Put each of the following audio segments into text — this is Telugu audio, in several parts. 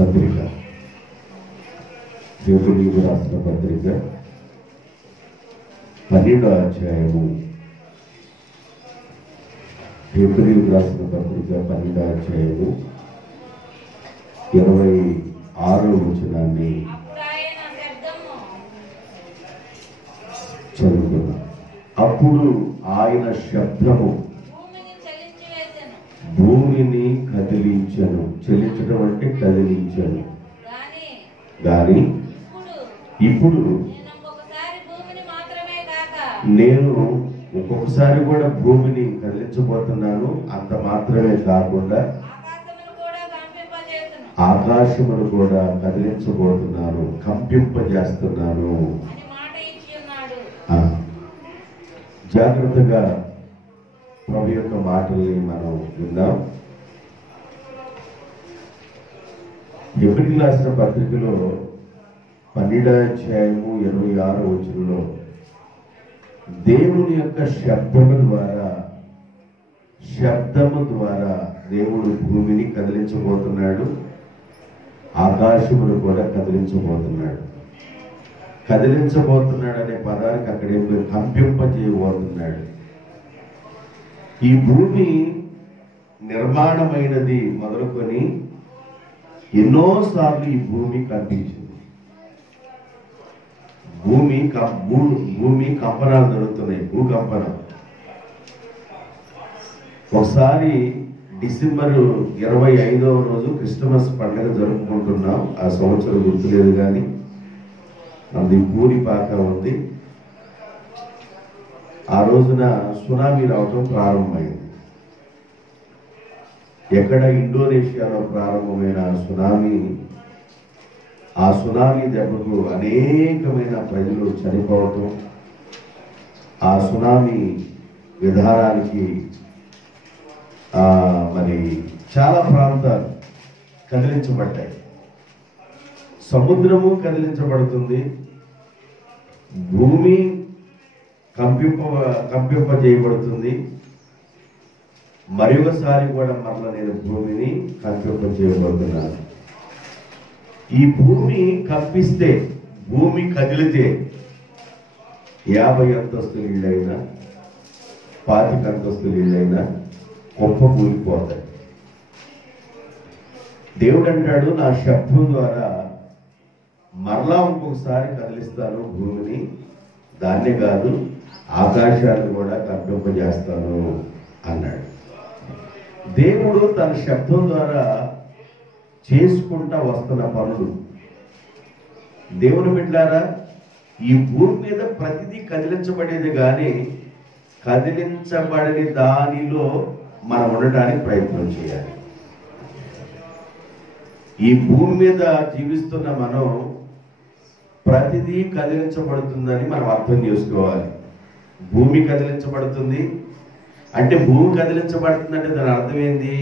పత్రిక, హెబ్రీయులకు రాసిన పత్రిక 12వ అధ్యాయము, హెబ్రీయులకు రాసిన పత్రిక 12వ అధ్యాయము 26వ వచనాన్ని చదువుకున్నాం. అప్పుడు ఆయన శబ్దము భూమిని కదిలించను. చెల్లించడం అంటే కదిలించను. కానీ ఇప్పుడు నేను ఒక్కొక్కసారి కూడా భూమిని కదిలించబోతున్నాను. అంత మాత్రమే కాకుండా ఆకాశమును కూడా కదిలించబోతున్నాను, కంపింపజేస్తున్నాను. జాగ్రత్తగా ప్రభు యొక్క మాటల్ని మనం విందాం. హెబ్రీయులకు రాసిన పత్రికలో 12వ అధ్యాయము 26వ వచనంలో దేవుని యొక్క శబ్దము ద్వారా దేవుడు భూమిని కదిలించబోతున్నాడు, ఆకాశమును కూడా కదిలించబోతున్నాడు. కదిలించబోతున్నాడు అనే పదానికి అక్కడేం కంపింపజేయబోతున్నాడు. ఈ భూమి నిర్మాణమైనది మొదలుకొని ఎన్నోసార్లు ఈ భూమి కంపించింది. భూమి కంపనాలు జరుగుతున్నాయి, భూకంపనం. ఒకసారి డిసెంబర్ 25వ రోజు క్రిస్టమస్ పండుగ జరుపుకుంటున్నాం. ఆ సంవత్సరం గుర్తులేదు, కానీ అది పూరిపాక ఉంది. ఆ రోజున సునామీ రావటం ప్రారంభమైంది. ఎక్కడ ఇండోనేషియాలో ప్రారంభమైన ఆ సునామీ దెబ్బకు అనేకమైన ప్రజలు చనిపోవటం, ఆ సునామీ విధానానికి మరి చాలా ప్రాంతాలు కదిలించబడ్డాయి. సముద్రము కదిలించబడుతుంది, భూమి కంపింపజేయబడుతుంది. మరి ఒకసారి కూడా మరలా నేను భూమిని కంపింపజేయబడుతున్నాను. ఈ భూమి కంపిస్తే, భూమి కదిలితే 50 అంతస్తుల ఇళ్ళైనా 25 అంతస్తుల ఇళ్ళైనా గొప్ప కూలిపోతాయి. దేవుడు అంటాడు, నా శబ్దం ద్వారా మరలా ఇంకొకసారి కదిలిస్తాను భూమిని. దాన్నే కాదు, ఆకాశాలను కూడా కంపింపజేస్తాను అన్నాడు. దేవుడు తన శబ్దం ద్వారా చేసుకుంటా వస్తున్న పనులు. దేవుని బిడ్డలారా, ఈ భూమి మీద ప్రతిదీ కదిలించబడేది, కానీ కదిలించబడని దానిలో మనం ఉండటానికి ప్రయత్నం చేయాలి. ఈ భూమి మీద జీవిస్తున్న మనం ప్రతిదీ కదిలించబడుతుందని మనం అర్థం చేసుకోవాలి. భూమి కదిలించబడుతుంది అంటే, భూమి కదిలించబడుతుందంటే దాని అర్థం ఏంది?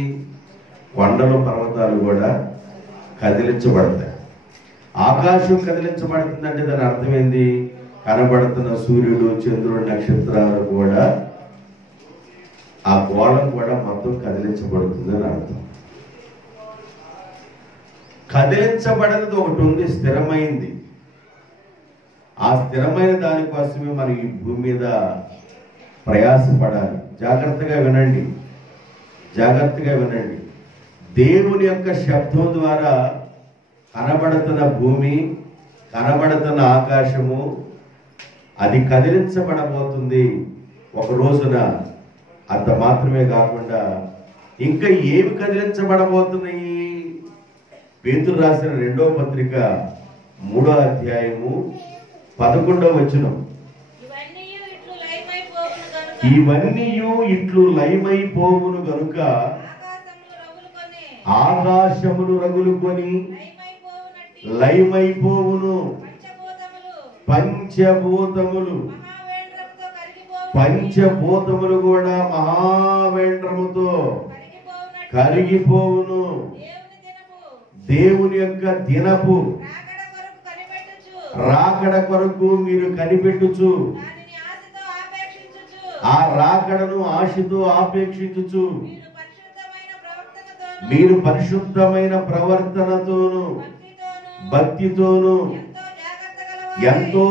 కొండలు పర్వతాలు కూడా కదిలించబడతాయి. ఆకాశం కదిలించబడుతుందంటే దాని అర్థం ఏంది? కనబడుతున్న సూర్యుడు, చంద్రుడు, నక్షత్రాలు కూడా, ఆ గోళం కూడా మొత్తం కదిలించబడుతుందని అర్థం. కదిలించబడినది ఒకటి ఉంది, స్థిరమైంది. ఆ స్థిరమైన దానికోసమే మనం ఈ భూమి మీద ప్రయాసపడాలి. జాగ్రత్తగా వినండి. దేవుని యొక్క శబ్దం ద్వారా కనబడుతున్న భూమి, కనబడుతున్న ఆకాశము, అది కదిలించబడబోతుంది ఒక రోజున. అంత మాత్రమే కాకుండా ఇంకా ఏమి కదిలించబడబోతున్నాయి? పేతురు రాసిన 2వ పత్రిక 3వ అధ్యాయము 11వ వచనం, ఇవన్నీ ఇట్లు లయమైపోవును గనుక ఆకాశములు రగులుకొని లయమైపోవును, పంచభూతములు కూడా మహావేంద్రముతో కరిగిపోవును. దేవుని యొక్క దినపు రాకడ కొరకు మీరు కనిపెట్టుచు, ఆ రాకడను ఆశతో ఆపేక్షించుచు మీరు పరిశుద్ధమైన ప్రవర్తనతోను భక్తితోను ఎంతో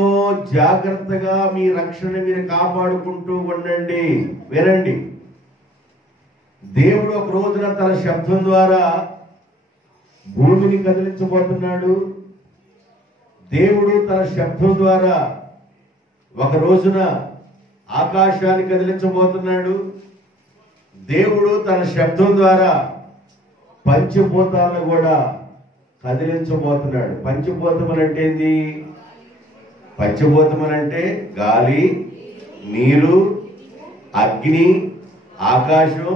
జాగ్రత్తగా మీ రక్షణ మీరు కాపాడుకుంటూ ఉండండి. వినండి, దేవుడు ఒక రోజున తన శబ్దం ద్వారా భూమిని కదిలించబోతున్నాడు. దేవుడు తన శబ్దం ద్వారా ఒక రోజున ఆకాశాన్ని కదిలించబోతున్నాడు. దేవుడు తన శబ్దం ద్వారా పంచభూతాలను కూడా కదిలించబోతున్నాడు. పంచభూతములు అంటే ఏంది? పంచభూతములు అంటే గాలి, నీరు, అగ్ని, ఆకాశం,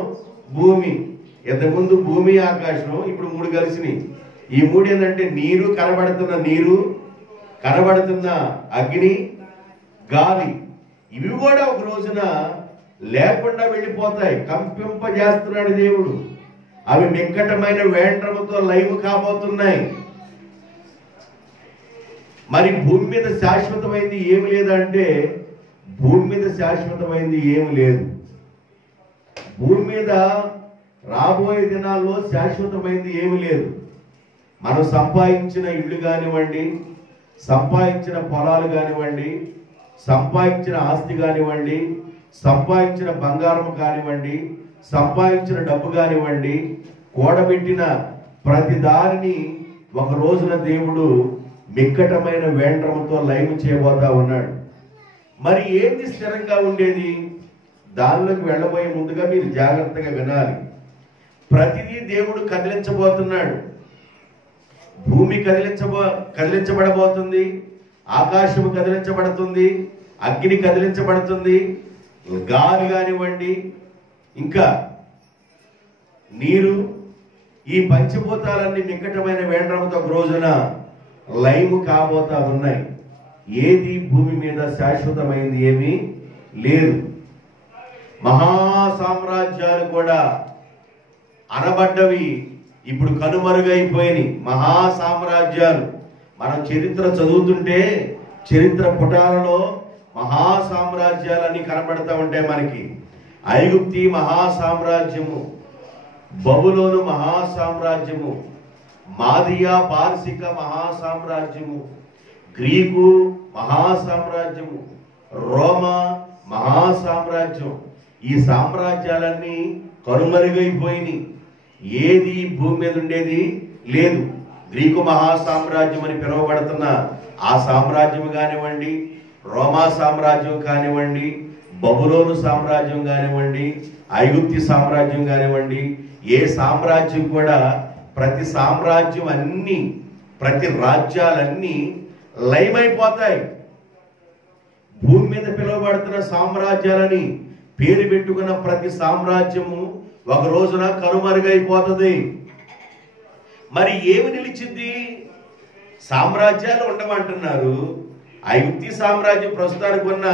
భూమి. ఇంతకుముందు భూమి, ఆకాశం, ఇప్పుడు 3 కలిసినాయి. ఈ 3 ఏంటంటే నీరు, కనబడుతున్న నీరు, కనబడుతున్న అగ్ని, గాలి. ఇవి కూడా ఒక రోజున లేకుండా వెళ్ళిపోతాయి. కంపింపజేస్తున్నాడు దేవుడు. అవి మిక్కటమైన వేండ్రముతో లైవ్ కాబోతున్నాయి. మరి భూమి మీద శాశ్వతమైంది ఏమి లేదంటే భూమి మీద శాశ్వతమైంది ఏమి లేదు. భూమి మీద రాబోయే దినాల్లో శాశ్వతమైంది ఏమి లేదు. మనం సంపాదించిన ఇళ్ళు కానివ్వండి, సంపాదించిన పొలాలు కానివ్వండి, సంపాదించిన ఆస్తి కానివ్వండి, సంపాదించిన బంగారం కానివ్వండి, సంపాదించిన డబ్బు కానివ్వండి, కూడబెట్టిన ప్రతి దానిని ఒక రోజున దేవుడు మిక్కటమైన వేండ్రముతో లైవ్ చేయబోతా ఉన్నాడు. మరి ఏంది స్థిరంగా ఉండేది? దానిలోకి వెళ్ళబోయే ముందుగా మీరు జాగ్రత్తగా ప్రతిదీ దేవుడు కదిలించబోతున్నాడు. భూమి కదిలించబడబోతుంది, ఆకాశము కదిలించబడుతుంది, అగ్ని కదిలించబడుతుంది, గాలి కానివ్వండి, ఇంకా నీరు, ఈ పంచభూతాలన్నీ మిక్కటమైన వేండ్రముతో ఒక రోజున లైవ్ కాబోతా ఉన్నాయి. ఏది భూమి మీద శాశ్వతమైంది ఏమీ లేదు. మహాసామ్రాజ్యాలు కూడా అనబడ్డవి ఇప్పుడు కనుమరుగైపోయినాయి. మహాసామ్రాజ్యాలు మనం చరిత్ర చదువుతుంటే చరిత్ర పుటాలలో మహాసామ్రాజ్యాలన్నీ కనబడతా ఉంటాయి మనకి. ఐగుప్తి మహాసామ్రాజ్యము, బబులోను మహాసామ్రాజ్యము, మాదియా పార్సిక మహాసామ్రాజ్యము, గ్రీకు మహాసామ్రాజ్యము, రోమా మహాసామ్రాజ్యం. ఈ సామ్రాజ్యాలన్నీ కనుమరుగైపోయినాయి. ఏది భూమి మీద ఉండేది లేదు. గ్రీకు మహాసామ్రాజ్యం అని పిలువబడుతున్న ఆ సామ్రాజ్యం కానివ్వండి, రోమా సామ్రాజ్యం కానివ్వండి, బబులోను సామ్రాజ్యం కానివ్వండి, ఐగుప్తి సామ్రాజ్యం కానివ్వండి, ఏ సామ్రాజ్యం కూడా ప్రతి సామ్రాజ్యం అన్ని ప్రతి రాజ్యాలన్నీ లయమైపోతాయి. భూమి మీద పిలువబడుతున్న సామ్రాజ్యాలని పేరు పెట్టుకున్న ప్రతి సామ్రాజ్యము ఒక రోజున కనుమరుగైపోతుంది. మరి ఏమి నిలిచింది? సామ్రాజ్యాలు ఉండమంటున్నారు. ఐగుప్తి సామ్రాజ్యం ప్రస్తుతానికి ఉన్న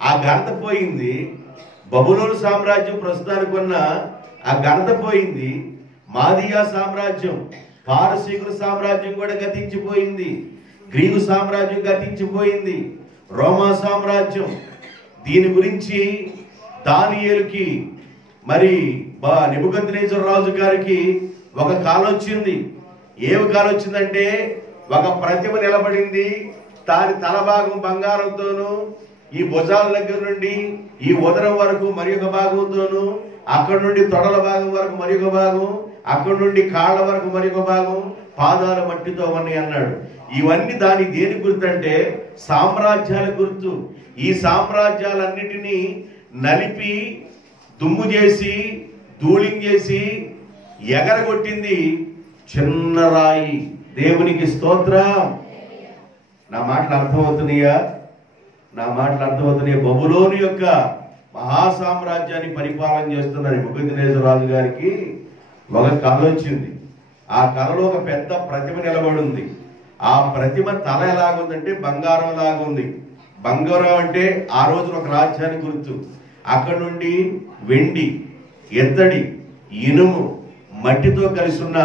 ఆ ఘనత పోయింది. బబులోను సామ్రాజ్యం ప్రస్తుతానికి ఉన్న ఆ ఘనత పోయింది. మాదియా సామ్రాజ్యం, పారసీకుల సామ్రాజ్యం కూడా గతించిపోయింది. గ్రీకు సామ్రాజ్యం గతించిపోయింది. రోమా సామ్రాజ్యం. దీని గురించి దానియేలుకి మరి నెబుకద్నెజరు రాజు గారికి ఒక కాలం వచ్చింది. ఏమి కాలం వచ్చిందంటే ఒక ప్రతిమ నిలబడింది. దాని తల భాగం బంగారంతోను, ఈ భుజాల దగ్గర నుండి ఈ ఉదరం వరకు మరి ఒక భాగంతోను, అక్కడ నుండి తొడల భాగం వరకు మరి ఒక భాగం, అక్కడ నుండి కాళ్ళ వరకు మరి ఒక భాగం, పాదాల మట్టితో ఉన్నాయి అన్నాడు. ఇవన్నీ దాని దేని గుర్తు అంటే సామ్రాజ్యాల గుర్తు. ఈ సామ్రాజ్యాలన్నిటినీ నలిపి దుమ్ము చేసి ధూళించేసి ఎగరగొట్టింది చిన్న రాయి. దేవునికి స్తోత్రం. నా మాటలు అర్థమవుతున్నాయా? నా మాటలు అర్థమవుతున్నాయి. బబులోను యొక్క మహాసామ్రాజ్యాన్ని పరిపాలన చేస్తున్న నెబుకద్నెజరు రాజు గారికి ఒక కళ వచ్చింది. ఆ కళలో ఒక పెద్ద ప్రతిమ నిలబడి ఉంది. ఆ ప్రతిమ తల ఎలాగుందంటే బంగారం లాగుంది. బంగారం అంటే ఆ రోజున ఒక రాజ్యానికి గుర్తు. అక్కడ నుండి వెండి, ఎత్తడి, ఇనుము, మట్టితో కలిసి ఉన్న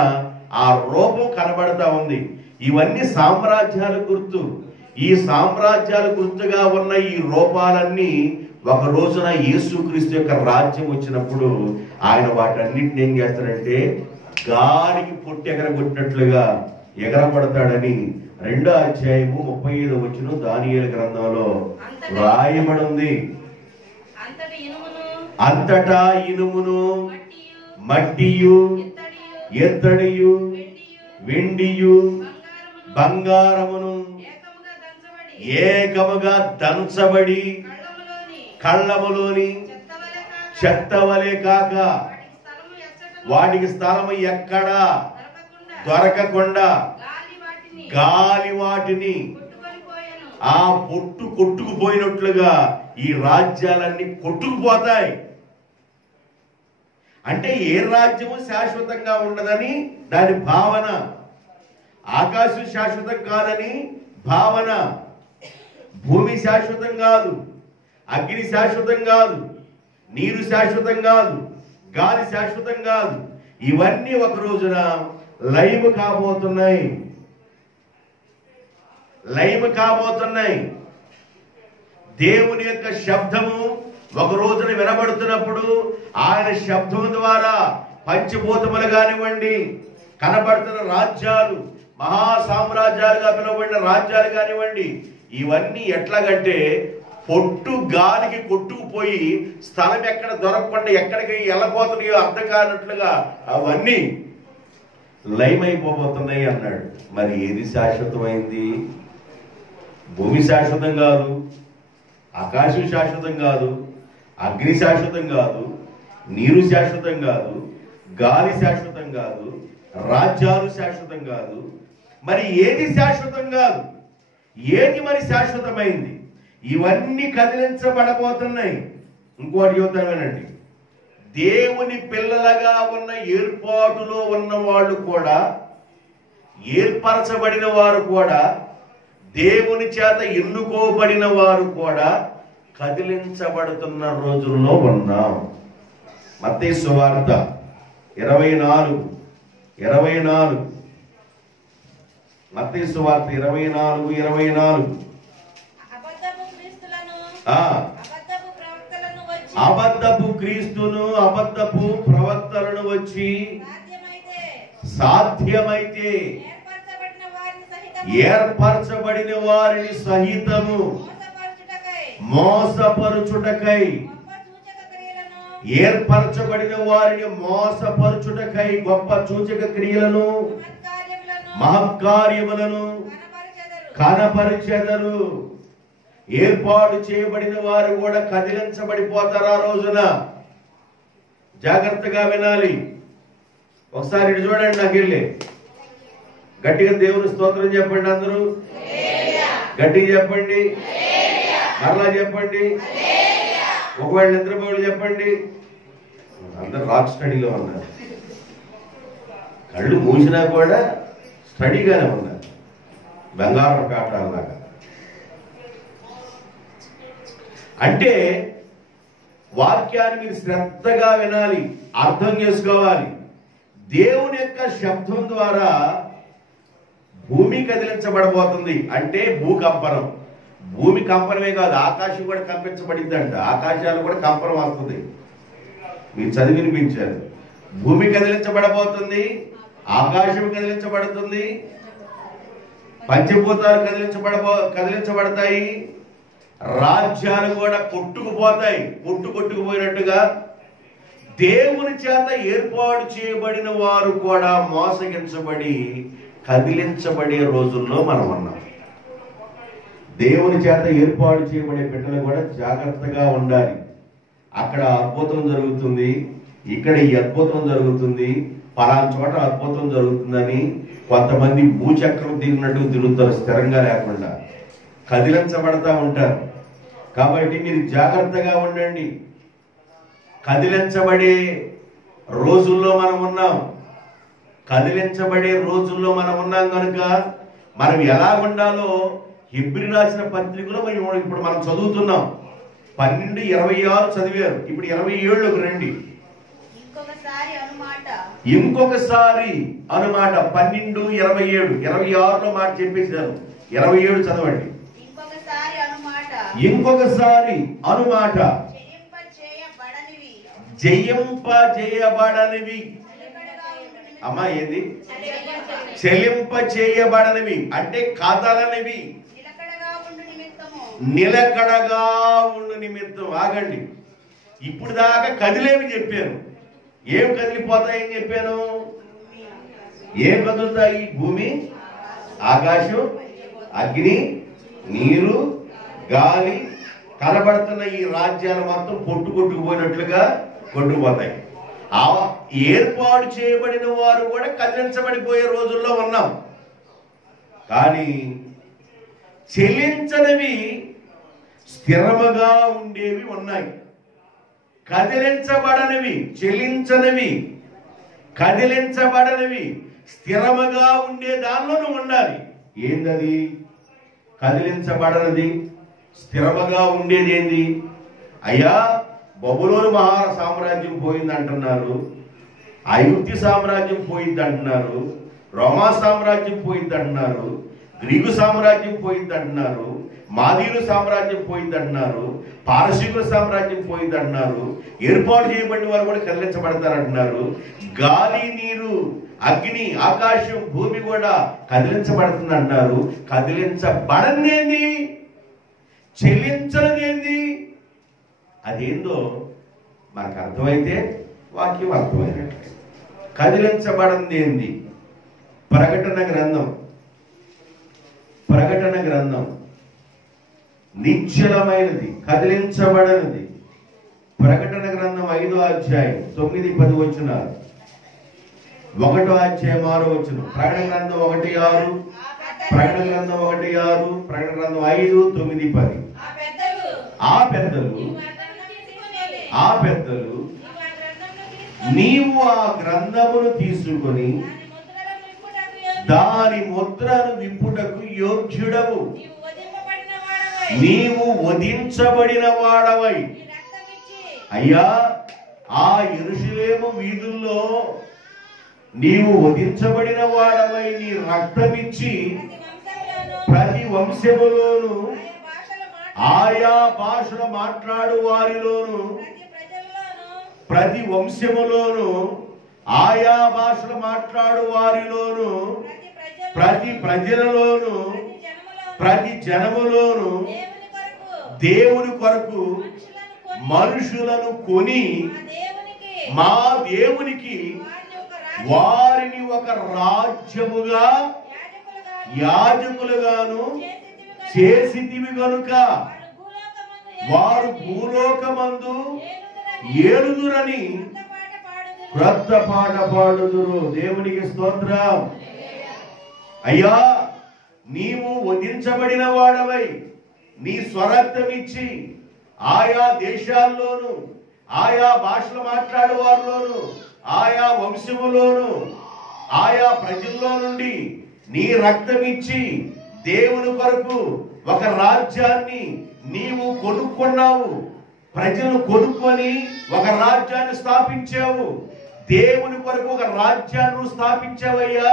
ఆ రూపం కనబడతా ఉంది. ఇవన్నీ సామ్రాజ్యాల గుర్తు. ఈ సామ్రాజ్యాల గుర్తుగా ఉన్న ఈ రూపాలన్నీ ఒక రోజున యేసుక్రీస్తు యొక్క రాజ్యం వచ్చినప్పుడు ఆయన వాటన్నిటిని ఏం చేస్తాడంటే గాలికి పొట్టి ఎగరగొట్టినట్లుగా ఎగరబడతాడని 2వ అధ్యాయము 35వ వచనం దానియేలు గ్రంథంలో రాయబడి ఉంది. అంతటా ఇనుమును మట్టియు ఎత్తడియు వెండియు బంగారమును ఏకముగా దంచబడి కళ్ళములోని చెత్తవలే కాక వాటికి స్థలము ఎక్కడా దొరకకుండా గాలి వాటిని ఆ పొట్టు కొట్టుకుపోయినట్లుగా ఈ రాజ్యాలన్నీ కొట్టుకుపోతాయి. అంటే ఏ రాజ్యము శాశ్వతంగా ఉండదని దాని భావన. ఆకాశం శాశ్వతం కాదని భావన. భూమి శాశ్వతం కాదు, అగ్ని శాశ్వతం కాదు, నీరు శాశ్వతం కాదు, గాలి శాశ్వతం కాదు. ఇవన్నీ ఒక రోజున లైవ్ కాబోతున్నాయి. లైవ్ కాబోతున్నాయి. దేవుని యొక్క శబ్దము ఒక రోజున వినబడుతున్నప్పుడు ఆయన శబ్దం ద్వారా పంచభూతములు కానివ్వండి, కనబడుతున్న రాజ్యాలు, మహా సామ్రాజ్యాలుగా పిలువబడిన రాజ్యాలు కానివ్వండి, ఇవన్నీ ఎట్లాగంటే పొట్టు గాలికి కొట్టుకుపోయి స్థలం ఎక్కడ దొరకకుండా ఎక్కడికి వెళ్ళబోతున్నాయో అర్థం కానట్లుగా అవన్నీ లయమైపోబోతున్నాయి అన్నాడు. మరి ఏది శాశ్వతమైంది? భూమి శాశ్వతం కాదు, ఆకాశం శాశ్వతం కాదు, అగ్ని శాశ్వతం కాదు, నీరు శాశ్వతం కాదు, గాలి శాశ్వతం కాదు, రాజ్యాలు శాశ్వతం కాదు. మరి ఏది శాశ్వతం కాదు? ఏది మరి శాశ్వతమైంది? ఇవన్నీ కదిలించబడబోతున్నాయి. ఇంకోటి చెబుతామేనండి, దేవుని పిల్లలుగా ఉన్న ఏర్పాటులో ఉన్న వాళ్ళు కూడా, ఏర్పరచబడిన వారు కూడా, దేవుని చేత ఎన్నుకోబడిన వారు కూడా కదిలించబడుతున్న రోజుల్లో ఉన్నాం. మత్తయి సువార్త 24 మత్తయి సువార్త 24 అబద్ధపు క్రీస్తును అబద్ధపు ప్రవక్తలను వచ్చి సాధ్యమైతే ఏర్పరచబడిన వారిని సహితము మోసపరుచుటకై, ఏర్పరచబడిన వారిని మోసపరుచుటకై గొప్ప సూచక క్రియలను మహత్కార్యములను కనపరిచెదరు. ఏర్పాటు చేయబడిన వారు కూడా కదిలించబడిపోతారు ఆ రోజున. జాగ్రత్తగా వినాలి. ఒకసారి ఇటు చూడండి, నాకు వెళ్ళి గట్టిగా దేవుని స్తోత్రం చెప్పండి. అందరూ గట్టిగా చెప్పండి, మరలా చెప్పండి. ఒకవేళ నిద్రపోయి చెప్పండి. అందరు రాక్ స్టడీలో ఉన్నారు. కళ్ళు మూసినా కూడా స్టడీగానే ఉన్నారు, బంగారం కాటాలాగా. అంటే వాక్యాన్ని మీరు శ్రద్ధగా వినాలి, అర్థం చేసుకోవాలి. దేవుని యొక్క శబ్దం ద్వారా భూమి కదిలించబడబోతుంది. అంటే భూకంపనం. భూమి కంపనమే కాదు, ఆకాశం కూడా కంపించబడిందంట. ఆకాశాలు కూడా కంపనం వస్తుంది. మీరు చదివి వినిపించారు. భూమి కదిలించబడబోతుంది, ఆకాశం కదిలించబడుతుంది, పంచభూతాలు కదిలించబడతాయి, రాజ్యాలు కూడా కొట్టుకుపోతాయి. కొట్టుకుపోయినట్టుగా దేవుని చేత ఏర్పాటు చేయబడిన వారు కూడా మోసగించబడి కదిలించబడే రోజుల్లో మనం ఉన్నాం. దేవుని చేత ఏర్పాటు చేయబడే బిడ్డలు కూడా జాగ్రత్తగా ఉండాలి. అక్కడ అద్భుతం జరుగుతుంది, ఇక్కడ ఈ అద్భుతం జరుగుతుంది, పలానా చోట అద్భుతం జరుగుతుందని కొంతమంది భూచక్రం తిరిగినట్టు తిరుగుతారు, స్థిరంగా లేకుండా కదిలించబడతా ఉంటారు. కాబట్టి మీరు జాగ్రత్తగా ఉండండి. కదిలించబడే రోజుల్లో మనం ఉన్నాం. కదిలించబడే రోజుల్లో మనం ఉన్నాం కనుక మనం ఎలా ఉండాలో హెబ్రీ రాసిన పత్రికలో ఇప్పుడు మనం చదువుతున్నాం. 12:26 చదివారు. ఇప్పుడు 27లోకి రండి. ఇంకొకసారి అనుమాట 12:27, 26లో మాట చెప్పేశారు. 27 చదవండి. ఇంకొకసారి అనుమాట జయింపజేయబడనివి అమ్మా ఏంది? చెల్లింప చేయబడనివి అంటే కదలనివి, నిలకడగా ఉండు నిమిత్తం. ఆగండి, ఇప్పుడు దాకా కదిలేవి చెప్పాను. ఏం కదిలిపోతాయని చెప్పాను? ఏం కదులుతాయి? భూమి, ఆకాశం, అగ్ని, నీరు, గాలి, కనబడుతున్న ఈ రాజ్యాలు మొత్తం కొట్టుకుపోయినట్లుగా కొట్టుకుపోతాయి. ఆ ఏర్పాటు చేయబడిన వారు కూడా కదిలించబడిపోయే రోజుల్లో ఉన్నాం. కానీ చెల్లించనివి స్థిరముగా ఉండేవి ఉన్నాయి. కదిలించబడనివి, చెల్లించనివి, కదిలించబడనివి స్థిరముగా ఉండే దానిలోనూ ఉండాలి. ఏందది? కదిలించబడనిది స్థిరముగా ఉండేది ఏంది? అయ్యా, బబులోను మహా సామ్రాజ్యం పోయింది అంటున్నారు, ఐగుప్తు సామ్రాజ్యం పోయింది అంటున్నారు, రోమా సామ్రాజ్యం పోయింది అంటున్నారు, గ్రీకు సామ్రాజ్యం పోయింది అంటున్నారు, మాదీలు సామ్రాజ్యం పోయింది అంటున్నారు, పారసీకుల సామ్రాజ్యం పోయింది అంటున్నారు, ఏర్పాటు చేయబడిన వారు కూడా కదిలించబడతారంటున్నారు. గాలి, నీరు, అగ్ని, ఆకాశం, భూమి కూడా కదిలించబడుతుంది అంటారు. కదిలించబడనేది, చెల్లించనిదేంది? అదేందో మనకు అర్థమైతే వాక్యం అర్థమైనట్లే. కదిలించబడింది ఏంది? ప్రకటన గ్రంథం నిశ్చలమైనది, కదిలించబడనిది. ప్రకటన గ్రంథం 5వ అధ్యాయం 9-10 వచనాలు, 1వ అధ్యాయం 6వ వచనం, ప్రకటన గ్రంథం 1:6, ప్రకటన గ్రంథం 1:6, ప్రకటన గ్రంథం 5:9-10. ఆ పెద్దలు నీవు ఆ గ్రంథమును తీసుకొని దాని ముద్రను విప్పుటకు యోగ్యుడవు, నీవు వధించబడిన వాడవై. అయ్యా, ఆ యెరూషలేము వీధుల్లో నీవు వధించబడిన వాడవై నీ రక్తమిచ్చి ప్రతి వంశములోను ఆయా భాషలు మాట్లాడు వారిలోను, ప్రతి వంశములోను ఆయా భాషలు మాట్లాడు వారిలోను, ప్రతి ప్రజలలోను, ప్రతి జనములోను దేవుని కొరకు మనుషులను కొని మా దేవునికి వారిని ఒక రాజ్యముగా యాజకులుగాను చేసితివి గనుక వారు భూలోకమందు ఏలుదురని క్రొత్త పాట పాడుదురు. దేవునికి స్తోత్రం. అయ్యా, నీవు వధించబడిన వాడవై నీ స్వరక్తమిచ్చి ఆయా దేశాల్లోను, ఆయా భాషలు మాట్లాడే వారిలోను, ఆయా వంశములోను, ఆయా ప్రజల్లో నుండి నీ రక్తమిచ్చి దేవుని కొరకు ఒక రాజ్యాన్ని నీవు కొనుక్కున్నావు. ప్రజలు కొనుక్కొని ఒక రాజ్యాన్ని స్థాపించావు. దేవుని కొరకు ఒక రాజ్యాన్ని స్థాపించావయ్యా.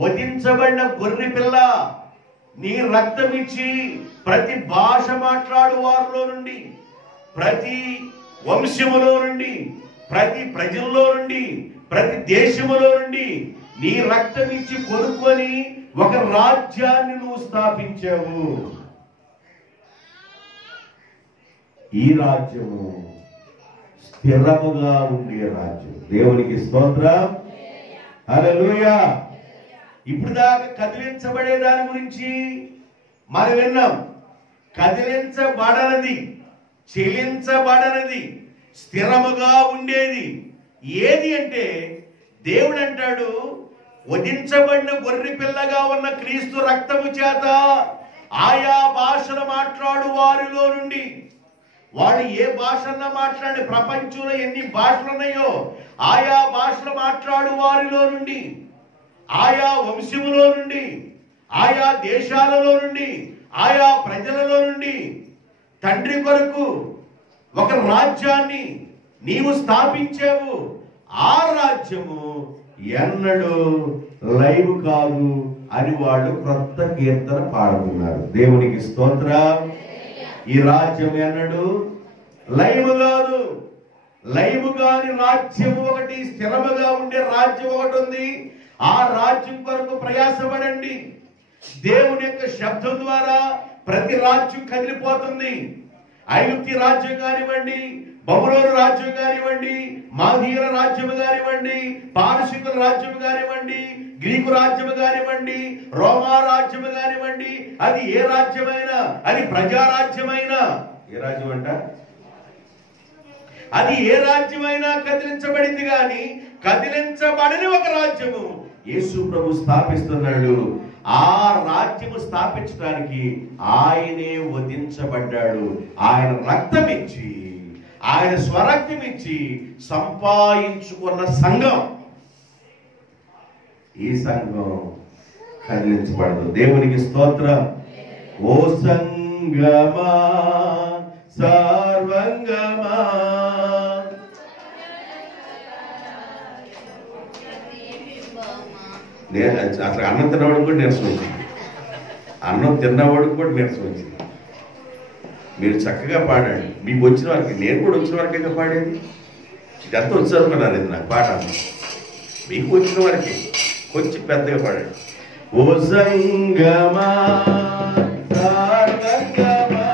వధించబడిన గొర్రె పిల్ల నీ రక్తమిచ్చి ప్రతి భాష మాట్లాడు వారిలో నుండి, ప్రతి వంశములో నుండి, ప్రతి ప్రజల్లో నుండి, ప్రతి దేశములో నుండి నీ రక్తమిచ్చి కొనుక్కొని ఒక రాజ్యాన్ని నువ్వు స్థాపించావు. ఈ రాజ్యము స్థిరముగా ఉండే రాజ్యం. దేవునికి స్తోత్రం. హల్లెలూయా. ఇప్పుడు దాకా కదిలించబడే దాని గురించి మనం విన్నాం. కదిలించబడనది, చెల్లించబడనది, స్థిరముగా ఉండేది ఏది అంటే దేవుడు అంటాడు, వధించబడిన గొర్రె పిల్లగా ఉన్న క్రీస్తు రక్తము చేత ఆయా భాషలు మాట్లాడు వారిలో నుండి, వాడు ఏ భాషన్నా మాట్లాడి, ప్రపంచంలో ఎన్ని భాషలు ఉన్నాయో ఆయా భాషలు మాట్లాడు వారిలో నుండి, ఆయా వంశములో నుండి, ఆయా దేశాలలో నుండి, ఆయా ప్రజలలో నుండి తండ్రి కొరకు ఒక రాజ్యాన్ని నీవు స్థాపించావు. ఆ రాజ్యము ఎన్నడూ లైవ్ కాదు అని వాళ్ళు క్రొత్త కీర్తన పాడుతున్నారు. దేవునికి స్తోత్రం. ఈ రాజ్యం ఎన్నడూ లైవ్ కాదు. లైవ్ గాని రాజ్యం ఒకటి, స్థిరముగా ఉండే రాజ్యం ఒకటి ఉంది. ఆ రాజ్యం కొరకు ప్రయాసపడండి. దేవుని యొక్క శబ్దం ద్వారా ప్రతి రాజ్యం కదిలిపోతుంది. ఐగుప్తి రాజ్యం కానివ్వండి, బబులోను రాజ్యం కానివ్వండి, మాదీయుల రాజ్యం కానివ్వండి, పారసీకుల రాజ్యం కానివ్వండి, గ్రీకు రాజ్యం కానివ్వండి, రోమా రాజ్యం కానివ్వండి, అది ఏ రాజ్యమైనా, అది ప్రజారాజ్యమైనా, ఏ రాజ్యం అంట, అది ఏ రాజ్యమైనా కదిలించబడింది. కానీ కదిలించబడని ఒక రాజ్యము యేసు ప్రభు స్థాపిస్తున్నాడు. ఆ రాజ్యము స్థాపించడానికి ఆయనే వధించబడ్డాడు. ఆయన రక్తం ఇచ్చి, ఆయన స్వరక్తం ఇచ్చి సంపాదించుకున్న సంఘం. ఈ సంఘం కదిలించబడదు. దేవునికి స్తోత్రం. ఓ సంగమా సర్వంగమా, అసలు అన్నం తిన్నవాడికి కూడా నీరసం వచ్చింది. అన్నం తిన్నవాడికి కూడా నీరసం వచ్చింది. మీరు చక్కగా పాడండి. మీకు వచ్చిన వారికి, నేను కూడా వచ్చిన వారికైతే పాడేది. ఇదంతా వచ్చారనుకున్నారు. ఇది నాకు పాట. మీకు వచ్చిన వారికి కొంచెం పెద్దగా పాడండి. ఓ సంగమా సర్వంగమా,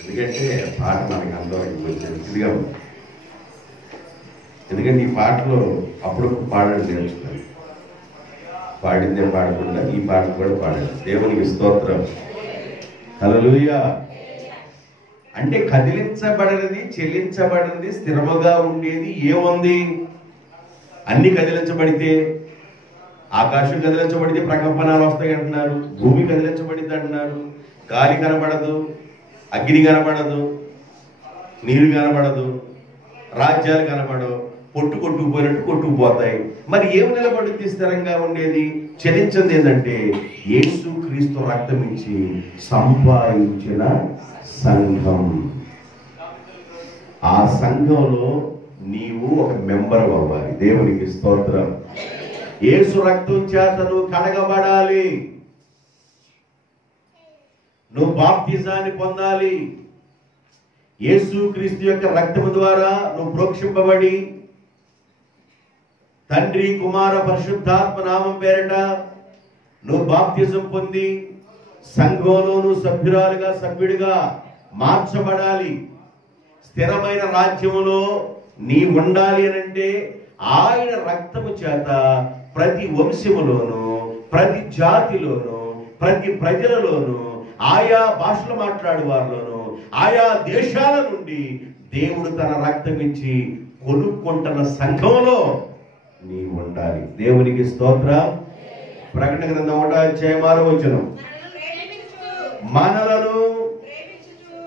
ఎందుకంటే పాట మనకి అందరికి మంచిగా ఉంది. ఎందుకంటే ఈ పాటలో అప్పుడు పాడడం నేర్చుకున్నాను. పాడిందే పాడకుండా ఈ పాట కూడా పాడాలి. దేవునికి స్తోత్రం. హల్లెలూయా. అంటే కదిలించబడినది, చెల్లించబడినది, స్థిరముగా ఉండేది ఏముంది? అన్ని కదిలించబడితే, ఆకాశం కదిలించబడితే ప్రకంపనాలు వస్తాయి అంటున్నారు, భూమి కదిలించబడింది అంటున్నారు, గాలి కనబడదు, అగ్ని కనబడదు, నీరు కనబడదు, రాజ్యాలు కనబడవు, కొట్టుకుపోయినట్టు కొట్టుకుపోతాయి. మరి ఏం నిలబడుద్ది స్థిరంగా ఉండేది? చలించింది ఏంటంటే యేసు క్రీస్తు రక్తం ఇచ్చి సంపాదించిన సంఘం. ఆ సంఘంలో నీవు ఒక మెంబర్ అవ్వాలి. దేవునికి స్తోత్రం. యేసు రక్తం చేత నువ్వు కడగబడాలి. నువ్వు బాప్తిజాన్ని పొందాలి. యేసు క్రీస్తు యొక్క రక్తము ద్వారా నువ్వు ప్రోక్షింపబడి తండ్రి కుమార పరిశుద్ధాత్మ నామం పేరట నువ్వు బాప్తిజం పొంది సంఘంలో నువ్వు సభ్యుడిగా మార్చబడాలి. స్థిరమైన రాజ్యములో నీ ఉండాలి అనంటే ఆయన రక్తము చేత ప్రతి వంశములోను, ప్రతి జాతిలోను, ప్రతి ప్రజలలోను, ఆయా భాషలు మాట్లాడే వారిలోను, ఆయా దేశాల నుండి దేవుడు తన రక్తం ఇచ్చి కొనుక్కుంటున్న సంఘంలో నీ ఉండాలి. దేవునికి స్తోత్రం. ప్రకటన గ్రంథం 1:6 మనలను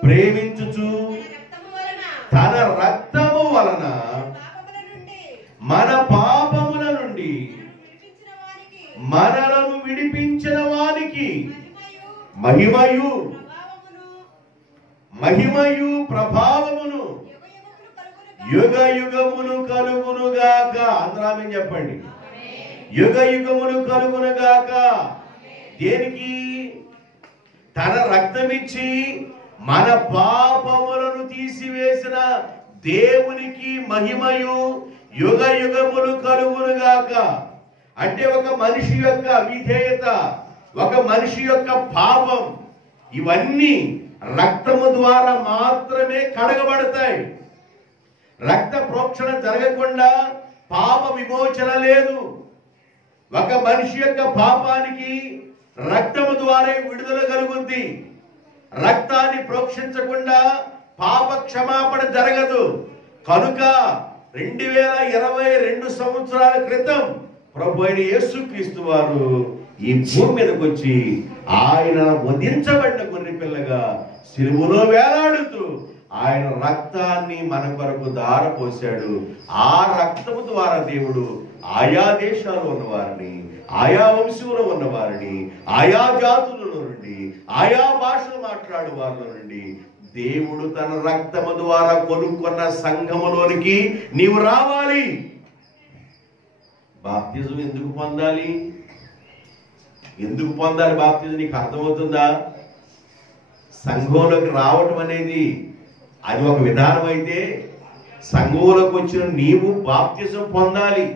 ప్రేమించుచు తన రక్తము వలన మన పాపముల నుండి మనలను విడిపించిన వానికి మహిమయు ప్రభావమును యుగ యుగములు కలుగునుగాక. అందరూ చెప్పండి. యుగ యుగములు కలుగునుగాక. దేనికి? తన రక్తమిచ్చి మన పాపములను తీసివేసిన దేవునికి మహిమయు యుగ యుగములు కలుగునుగాక. అంటే ఒక మనిషి యొక్క అవిధేయత, ఒక మనిషి యొక్క పాపం, ఇవన్నీ రక్తము ద్వారా మాత్రమే కడగబడతాయి. రక్త ప్రోక్షణ జరగకుండా పాప విమోచన లేదు. ఒక మనిషి యొక్క పాపానికి రక్తము ద్వారా విడుదల కలుగుద్ది. రక్తాన్ని ప్రోక్షించకుండా పాప క్షమాపణ జరగదు. కనుక 2022 సంవత్సరాల క్రితం ప్రభు అయిన యేసుక్రీస్తు వారు ఈ భూమి మీదకి వచ్చి ఆయన వధించబడిన గొర్రె పిల్లగా సిలువలో వేలాడుతూ ఆయన రక్తాన్ని మన కొరకు ధారపోశాడు. ఆ రక్తము ద్వారా దేవుడు ఆయా దేశాల్లో ఉన్నవారిని, ఆయా వంశంలో ఉన్నవారిని, ఆయా జాతులలో నుండి, ఆయా భాషలు మాట్లాడే వారిలో నుండి దేవుడు తన రక్తము ద్వారా కొనుక్కున్న సంఘములోనికి నీవు రావాలి. బాప్తిజం ఎందుకు పొందాలి? ఎందుకు పొందాలి బాప్తిజం? నీకు అర్థమవుతుందా? సంఘంలోకి రావటం అనేది అది ఒక విధానం అయితే, సంఘంలోకి వచ్చిన నీవు బాప్తిజం పొందాలి.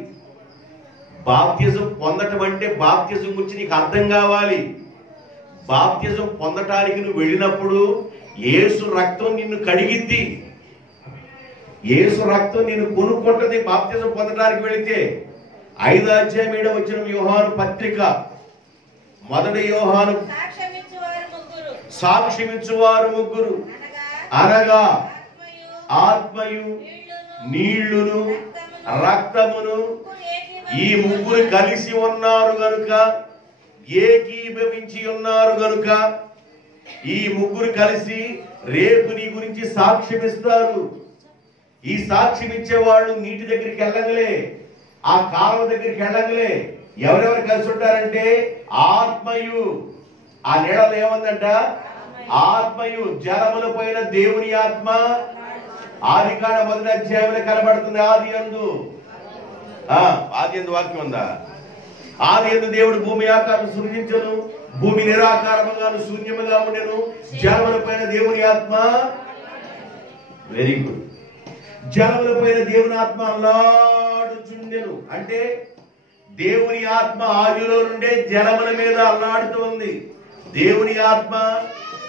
బాప్తిజం పొందటం అంటే బాప్తిజం గురించి నీకు అర్థం కావాలి. బాప్తిజం పొందటానికి నువ్వు వెళ్ళినప్పుడు యేసు రక్తం నిన్ను కడిగిద్ది, యేసు రక్తం నిన్ను కొనుక్కుంటుంది. బాప్తిజం పొందటానికి వెళితే 5వ అధ్యాయం 7వ వచనం యోహాను పత్రిక, 1 యోహాను, సాక్ష్యమిచ్చువారు ముగ్గురు అనగా ఆత్మయు నీళ్లును రక్తమును ఈ ముగ్గురు కలిసి ఉన్నారు గనుక, ఏకీభవించి ఉన్నారు గనుక ఈ ముగ్గురు కలిసి రేపు నీ గురించి సాక్ష్యమిస్తారు. ఈ సాక్ష్యం ఇచ్చేవాళ్ళు నీటి దగ్గరికి వెళ్ళగలే, ఆ కాలువ దగ్గరికి వెళ్ళగలే. ఎవరెవరు కలిసి ఉంటారంటే ఆత్మయు, ఆ నీడలో ఏముందంట? ఆత్మయు, జలముల పైన దేవుని ఆత్మ. ఆదికాండ 1వ అధ్యాయంలో కనబడుతుంది. ఆది యందు వాక్యం ఉందా? ఆది యందు దేవుడు భూమి ఆకారం సృజించెను, భూమి నిరాకారముగాను శూన్యముగా ఉండెను, జలముల పైన దేవుని ఆత్మ. Very good. జలముల పైన దేవుని ఆత్మ అల్లాడుచుండెను అంటే దేవుని ఆత్మ ఆదిలో నుండే జలముల మీద అల్లాడుతుంది. దేవుని ఆత్మ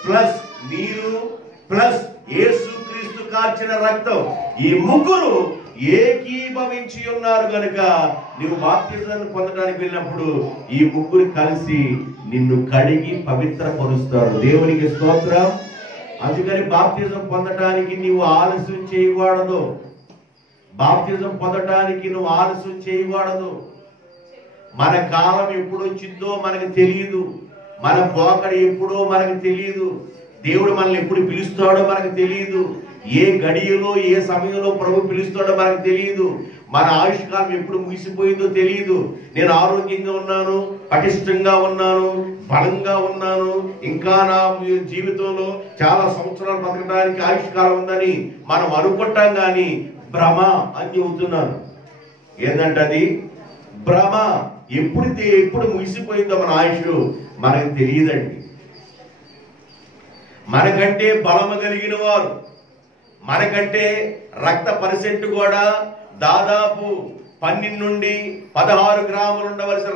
ప్లస్ నీరు ప్లస్ యేసుక్రీస్తు కార్చిన రక్తం, ఈ ముగ్గురు ఏకీభవించి ఉన్నారు గనుక నువ్వు బాప్తిజాన్ని పొందడానికి వెళ్ళినప్పుడు ఈ ముగ్గురు కలిసి నిన్ను కడిగి పవిత్రపరుస్తారు. దేవునికి స్తోత్రం. అందుకని బాప్తిజం పొందటానికి నీవు ఆలస్యం చేయకూడదు. బాప్తిజం పొందటానికి నువ్వు ఆలస్యం చేయకూడదు. మన కాలం ఎప్పుడు వచ్చిందో మనకు తెలియదు, మన పోకడ ఎప్పుడో మనకు తెలియదు, దేవుడు మనల్ని ఎప్పుడు పిలుస్తాడో మనకు తెలియదు, ఏ గడియలో ఏ సమయంలో ప్రభు పిలుస్తాడో మనకు తెలియదు, మన ఆయుష్కాలం ఎప్పుడు ముగిసిపోయిందో తెలియదు. నేను ఆరోగ్యంగా ఉన్నాను, పటిష్టంగా ఉన్నాను, బలంగా ఉన్నాను, ఇంకా నా జీవితంలో చాలా సంవత్సరాలు బతకడానికి ఆయుష్కాలం ఉందని మనం అనుకుంటాం. కానీ భ్రమ అని చెబుతున్నాను. ఏంటంటే అది భ్రమ. ఎప్పుడు ముగిసిపోయిందో మన ఆయుష్ మనకు తెలియదండి. మనకంటే బలము కలిగిన వారు, మనకంటే రక్త పర్సెంట్ కూడా దాదాపు 12 నుండి 16 గ్రాములు ఉండవలసిన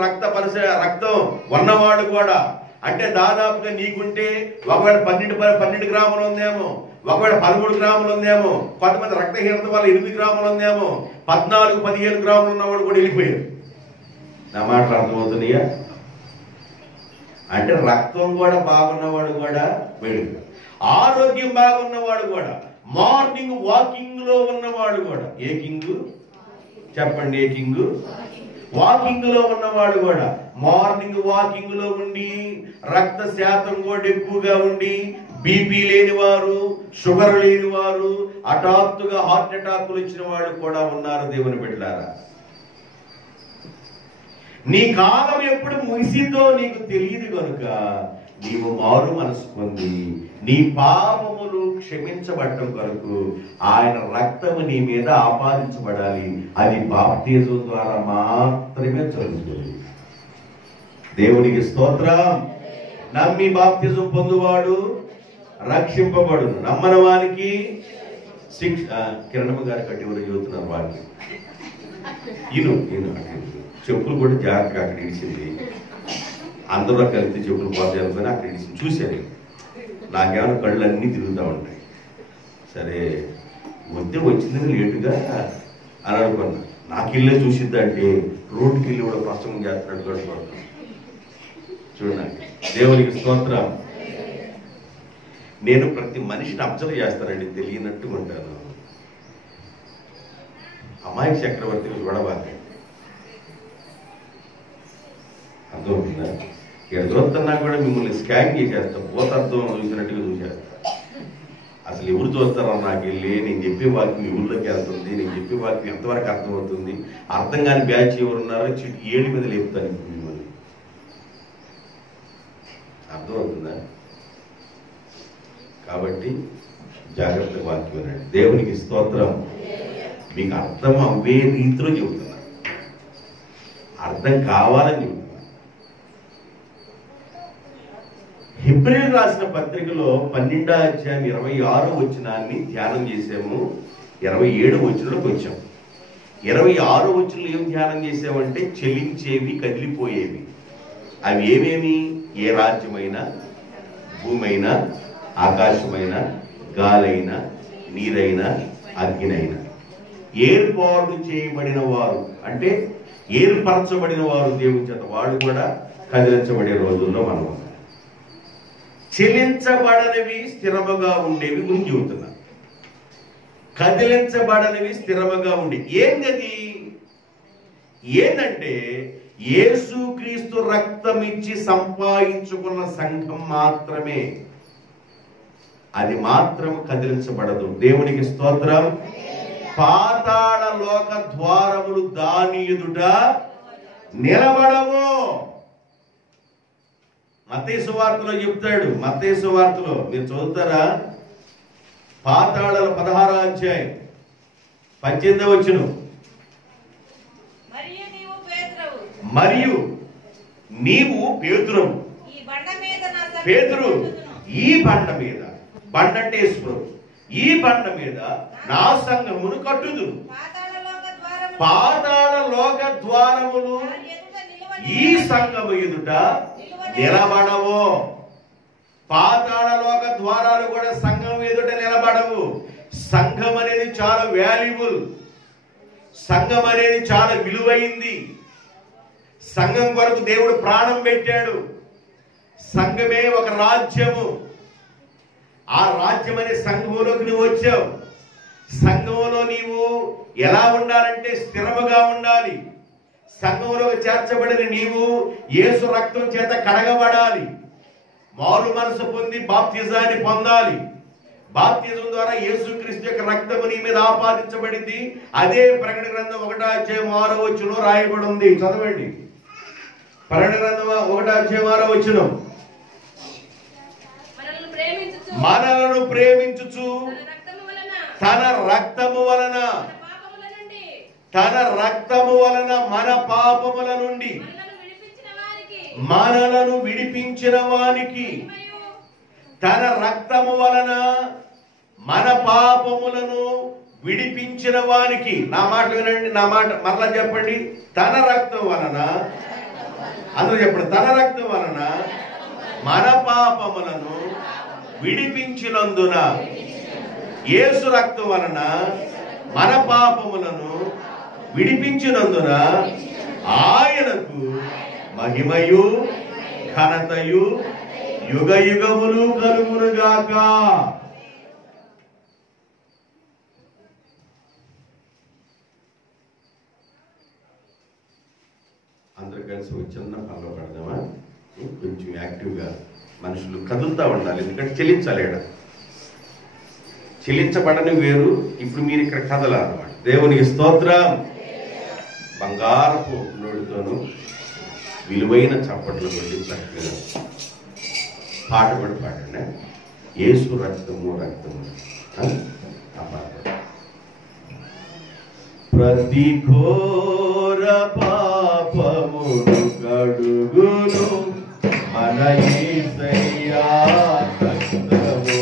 రక్తం ఉన్నవాడు కూడా, అంటే దాదాపుగా నీకుంటే ఒకవేళ 12 గ్రాములు ఉందేమో, ఒకవేళ 13 గ్రాములు ఉందేమో, కొంతమంది రక్తహీనత వల్ల 8 గ్రాములు ఉందేమో, 14-15 గ్రాములు ఉన్నవాడు కూడా వెళ్ళిపోయాడు. నా మాటలు అర్థమవుతున్నాయా? అంటే రక్తం కూడా బాగున్నవాడు కూడా వెళ్ళు, ఆరోగ్యం బాగున్నవాడు కూడా, మార్నింగ్ వాకింగ్ లో ఉన్నవాడు కూడా, ఏ కింగ్ చెప్పండి? A king? వాకింగ్ లో ఉన్నవాడు కూడా, మార్నింగ్ వాకింగ్ లో ఉండి రక్త శాతం కూడా ఎక్కువగా ఉండి బీపీ లేని వారు, షుగర్ లేని వారు, హఠాత్తుగా హార్ట్ అటాకులు ఇచ్చిన వాళ్ళు కూడా ఉన్నారు. దేవుని బిడ్డలారా, నీ కాలం ఎప్పుడు ముగిసిందో నీకు తెలియదు కనుక నీవు మారు మనసు పొంది నీ పాపములు క్షమించబడటం కొరకు ఆయన రక్తము నీ మీద ఆపాదించబడాలి. అది బాప్తిజం ద్వారా మాత్రమే జరుగుతుంది. దేవునికి స్తోత్రం. నమ్మి బాప్తిజం పొందువాడు రక్షింపబడును, నమ్మని వానికి శిక్ష. కిరణమ్మ గారి కట్టి చదువుతున్నారు వాడిని. చెప్పులు కూడా జాగ్రత్తగా అక్కడ ఇడిచింది. అందరూ కలిసి చెప్పులు పోతాయి అనుకుని అక్కడ ఇడిచింది. చూశాను, నాకేమైనా కళ్ళు అన్నీ తిరుగుతూ ఉంటాయి. సరే వచ్చిందని లేటుగా అని అనుకున్నా. నాకు ఇల్లే చూసిద్దంటే రోడ్డుకి వెళ్ళి కూడా ప్రసంగం చేస్తున్నట్టు కూడా చూడండి. దేవునికి స్తోత్రం. నేను ప్రతి మనిషిని అబ్జర్వ్ చేస్తానండి, తెలియనట్టుగా ఉంటాను. అమ్మాయి చక్రవర్తిని చూడబాక అర్థమవుతుందా? ఇక్కడ చూస్తున్నా కూడా మిమ్మల్ని స్కాన్ చేసేస్తా, భూతత్వం చూసినట్టుగా చూసేస్తా. అసలు ఎవరు చూస్తారో నాకు వెళ్ళి నేను చెప్పే వాక్యం ఎవరిలోకి వెళ్తుంది, నేను చెప్పే వాక్యం ఎంతవరకు అర్థమవుతుంది, అర్థం కాని బ్యాచ్ ఎవరున్నారో ఏడు మీద లేపుతాను ఇప్పుడు మిమ్మల్ని. అర్థమవుతుందా? కాబట్టి జాగ్రత్త వాక్యం అనండి. దేవునికి స్తోత్రం. మీకు అర్థం అవ్వే రీతిలో చెబుతున్నా, అర్థం కావాలని చెబుతున్నా. హెబ్రీయులకు రాసిన పత్రికలో 12వ అధ్యాయం 26వ వచనాన్ని ధ్యానం చేసాము. 27వ వచనంలోకి వచ్చాం. 26వ వచనంలో ఏం ధ్యానం చేసామంటే చెలించేవి, కదిలిపోయేవి. అవి ఏమేమి? ఏ రాజ్యమైనా, భూమైనా, ఆకాశమైనా, గాలైనా, నీరైనా, అగ్నైనా. ఏర్పాటు చేయబడిన వారు అంటే ఏర్పరచబడిన వారు దేవుని చేత, వాళ్ళు కూడా కదిలించబడే రోజుల్లో మనం. చెలించబడనివి స్థిరముగా ఉండేవి గురించి చెబుతున్నా. కదిలించబడనివి స్థిరముగా ఉండే ఏంటది? ఏంటంటే యేసుక్రీస్తు రక్తం ఇచ్చి సంపాదించుకున్న సంఘం మాత్రమే. అది మాత్రం కదిలించబడదు. దేవునికి స్తోత్రం. పాతాళ లోక ద్వారములు దాని ఎదుట నిలబడవు. మత్తయి సువార్తలో చెప్తాడు. మత్తయి సువార్తలో మీరు చదువుతారా? పాతాళాల 16వ అధ్యాయం 18వ వచనం. మరియు నీవు పేతురువు, పేతురు ఈ బండ మీద, బండ అంటే యేసు, ఈ బండ మీద నా సంఘమును కట్టుదును. పాతాళ లోక ద్వారములు ఈ సంఘము ఎదుట నిలబడవు. పాతాళ లోక ద్వారాలు కూడా సంఘం ఎదుట నిలబడవు. సంఘం అనేది చాలా వాల్యుబుల్, సంఘం అనేది చాలా విలువైంది. సంఘం కొరకు దేవుడు ప్రాణం పెట్టాడు. సంఘమే ఒక రాజ్యము. ఆ రాజ్యం అనే సంఘంలోకి నువ్వు వచ్చావు. సంఘంలో నీవు ఎలా ఉండాలంటే స్థిరముగా ఉండాలి. సంఘంలోకి చేర్చబడిన నీవు యేసు రక్తం చేత కడగబడాలి. మారు మనసు పొంది బాప్తిజాన్ని పొందాలి. బాప్తిజం ద్వారా యేసుక్రీస్తు యొక్క రక్తము నీ మీద ఆపాదించబడింది. అదే ప్రకటన గ్రంథం 1వ అధ్యాయం 6వ వచనంలో రాయబడి ఉంది. చదవండి. ప్రకటన గ్రంథం 1వ అధ్యాయం 6వ వచనం. మనలను ప్రేమించుచు తన రక్తము వలన, తన రక్తము వలన మన పాపముల నుండి మనలను విడిపించిన వానికి, తన రక్తము వలన మన పాపములను విడిపించిన వానికి. నా మాటలు వినండి, నా మాట మరలా చెప్పండి. తన రక్తం వలన, అందరూ చెప్పండి. తన రక్తం వలన మన పాపములను విడిపించినందున, యేసు రక్తం వలన మన పాపములను విడిపించినందున ఆయనకు మహిమయు ఘనతయు యుగ యుగములు కలుగునుగాక. అందరు కలిసి ఒక చిన్న పనిలో పడదామా? కొంచెం యాక్టివ్గా మనుషులు కదులుతూ ఉండాలి. ఎందుకంటే చెల్లించాలి. చెల్లించబడని వేరు. ఇప్పుడు మీరు ఇక్కడ కదలాలన్నమాట. దేవునికి స్తోత్రం. బంగారపు నోటితోనూ విలువైన చప్పట్లు కొట్టి చక్కగా పాట కూడా పాడండి. యేసు రక్తము రక్తము ఆ పాట. ప్రతి ఘోర పాపమును కడుగును మన యేసయ్యా రక్తము.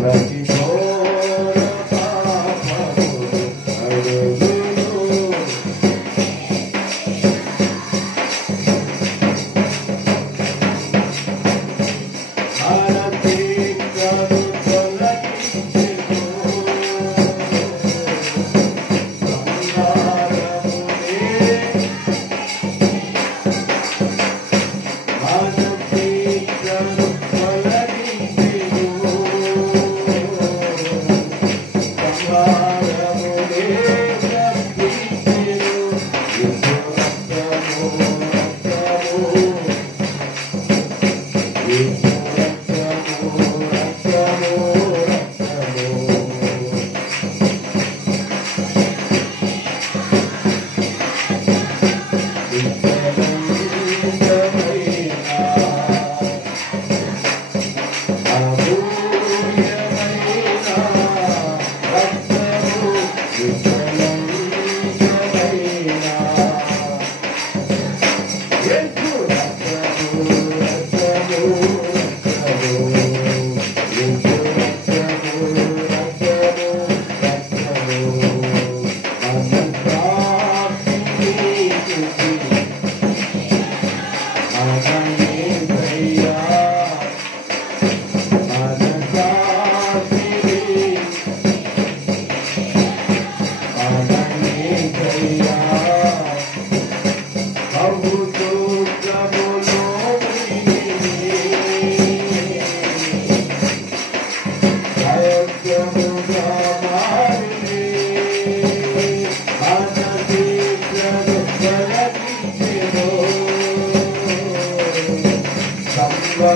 ప్రతి ఘోర పాపమును కడుగును ఈ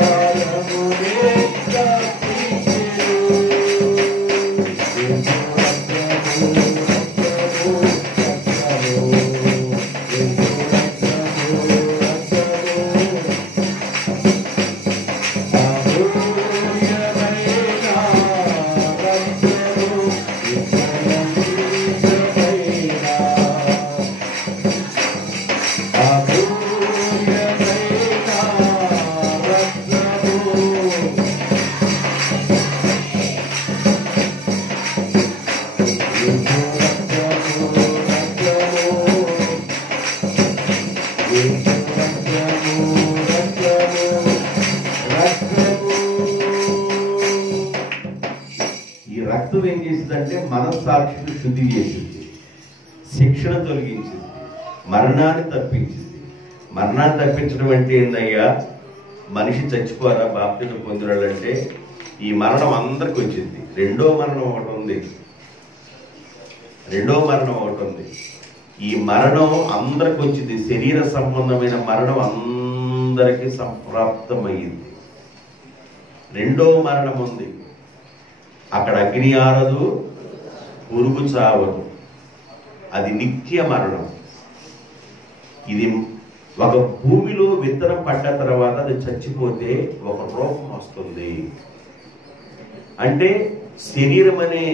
రక్తం ఏం చేసిందంటే మనస్సాక్షిని శుద్ధి చేసింది, శిక్షణ తొలగించింది, మరణాన్ని తప్పించింది. మరణాన్ని తప్పించడం అంటే ఏందయ్యా? మనిషి చచ్చిపోరా బాప్తిజం పొందినాడంటే ఈ మరణం అందరికి వచ్చింది. రెండో మరణం ఒకటి ఉంది. ఈ మరణం అందరికి వచ్చింది. శరీర సంబంధమైన మరణం అందరికీ సంప్రాప్తమయ్యింది. రెండో మరణం ఉంది. అక్కడ అగ్ని ఆరదు, పురుగు చావదు. అది నిత్య మరణం. ఇది ఒక భూమిలో విత్తనం పడ్డ తర్వాత అది చచ్చిపోతే ఒక రూపం వస్తుంది. అంటే శరీరం అనే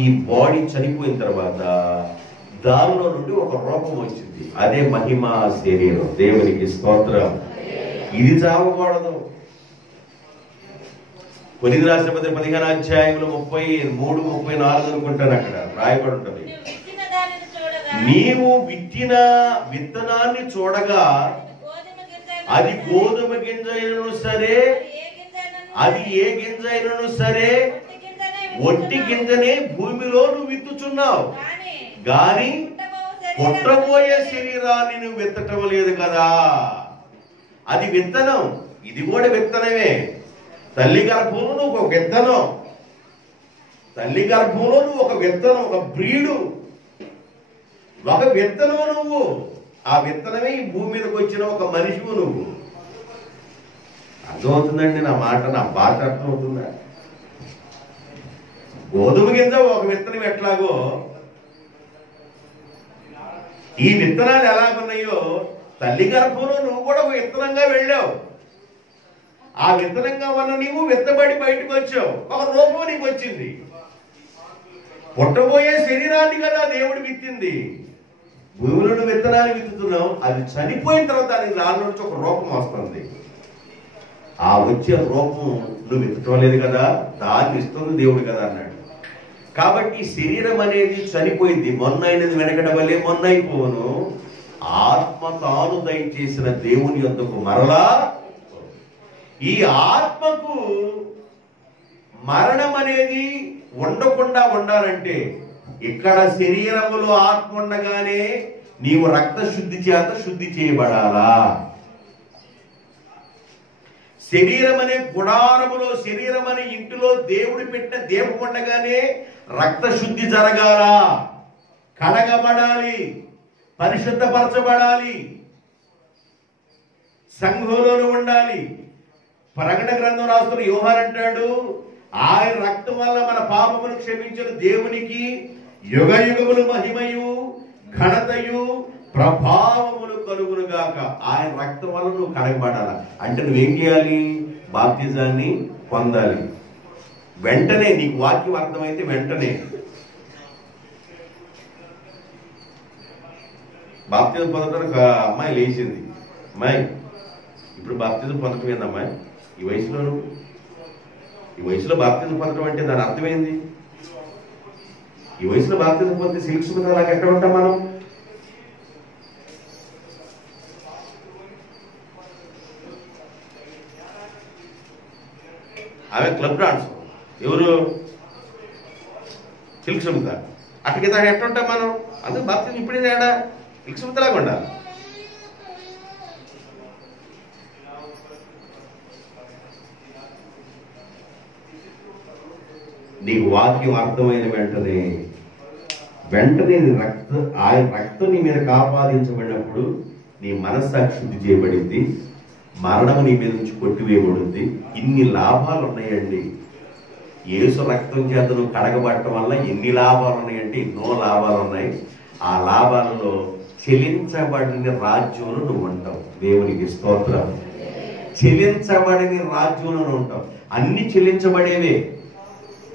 ఈ బాడీ చనిపోయిన తర్వాత దానిలో నుండి ఒక రూపం వచ్చింది. అదే మహిమా శరీరం. దేవునికి స్తోత్రం. ఇది చావకూడదు. కొరింథీ రాసిన పత్రిక 15వ అధ్యాయంలో 33, 34 అనుకుంటాను అక్కడ రాయబడి ఉంటుంది. నీవు విత్తిన విత్తనాన్ని చూడగా అది గోధుమ గింజ అయినను సరే, అది ఏ గింజ అయినను సరే, ఒట్టి గింజనే భూమిలో నువ్వు విత్తుచున్నావు గాని పుట్టబోయే శరీరాన్ని నువ్వు విత్తటం లేదు కదా. అది విత్తనం, ఇది కూడా విత్తనమే. తల్లి గర్భంలో నువ్వు ఒక విత్తనం, ఒక బ్రీడు, ఒక విత్తనం నువ్వు. ఆ విత్తనమే ఈ భూమి మీదకి వచ్చిన ఒక మనిషివు నువ్వు. అర్థమవుతుందండి నా మాట? నా బాధ అర్థమవుతుందా? గోధుమ గింజ ఒక విత్తనం ఎట్లాగో ఈ విత్తనాలు ఎలాగున్నాయో తల్లి గర్భంలో నువ్వు కూడా ఒక విత్తనంగా వెళ్ళావు. ఆ విత్తనంగా ఉన్న నీవు విత్తబడి బయటకు వచ్చావు. ఒక రూపం నీకు వచ్చింది. పుట్టబోయే శరీరాన్ని కదా దేవుడు విత్తింది. భూమిలో నువ్వు విత్తనాలు విత్తుతున్నావు. అది చనిపోయిన తర్వాత దానికి దాని నుంచి ఒక రూపం వస్తుంది. ఆ వచ్చే రూపం నువ్వు విత్తటం లేదు కదా, దాన్ని ఇస్తుంది దేవుడు కదా అన్నాడు. కాబట్టి శరీరం అనేది చనిపోయింది. మొన్న అయినది వెనకడ వల్లే మొన్న అయిపోను. ఆత్మ తాను దయచేసిన దేవుని యొద్దకు మరలా. ఈ ఆత్మకు మరణం అనేది ఉండకుండా ఉండాలంటే ఇక్కడ శరీరములో ఆత్మ ఉండగానే నీవు రక్త శుద్ధి చేత శుద్ధి చేయబడాలా. శరీరం అనే గుడారములో, శరీరం అనే ఇంటిలో దేవుడు పెట్టిన దీపం ఉండగానే రక్త శుద్ధి జరగాల, కడగబడాలి, పరిశుద్ధపరచబడాలి, సంఘంలోనూ ఉండాలి. ప్రకటన గ్రంథం రాస్తున్న యోహాను అంటాడు, ఆయన రక్తం వల్ల మన పాపమును క్షమించిన దేవునికి యుగ యుగములు మహిమయు ఘనతయు ప్రభావములు కలుగునుగాక. ఆయన రక్తం వల్ల నువ్వు కడగబడాల. అంటే నువ్వేం చేయాలి? బాప్తిజాన్ని పొందాలి. వెంటనే నీకు వాక్యం అర్థమైతే వెంటనే బాప్తిజం పొందడానికి ఒక అమ్మాయి లేచింది. అమ్మాయి ఇప్పుడు బాప్తిజం పొందటం ఏందమ్మాయి? ఈ వయసులో బాప్తిజం పొందడం అంటే దాని అర్థమైంది. ఈ వయసులో బాప్తిజం పొందితే సిల్క్ సుమిత అలాగ ఎక్కడ ఉంటాం మనం? ఆమె క్లబ్ డాన్స్. ఎవరు? సిల్క్ సుమిత. అటుకి దాకా ఎట్లా ఉంటాం మనం? అందుకు బాప్తిజం ఇప్పుడే తేడా సిల్క్ సుమిత లాగా ఉండాలి. నీకు వాక్యం అర్థమైన వెంటనే ఆయన రక్తం నీ మీద కాపాదించబడినప్పుడు నీ మనస్సాక్షి శుద్ధి చేయబడింది. మరణము నీ మీద నుంచి కొట్టివేయబడుద్ది. ఇన్ని లాభాలు ఉన్నాయండి. యేసు రక్తం చేత నువ్వు కడగబడటం వల్ల ఎన్ని లాభాలు ఉన్నాయంటే ఎన్నో లాభాలు ఉన్నాయి. ఆ లాభాలలో చెలించబడిన రాజ్యంలో నువ్వు ఉంటావు. దేవునికి స్తోత్రం. చెలించబడిన రాజ్యంలో నువ్వు ఉంటావు. అన్ని చెల్లించబడేవే,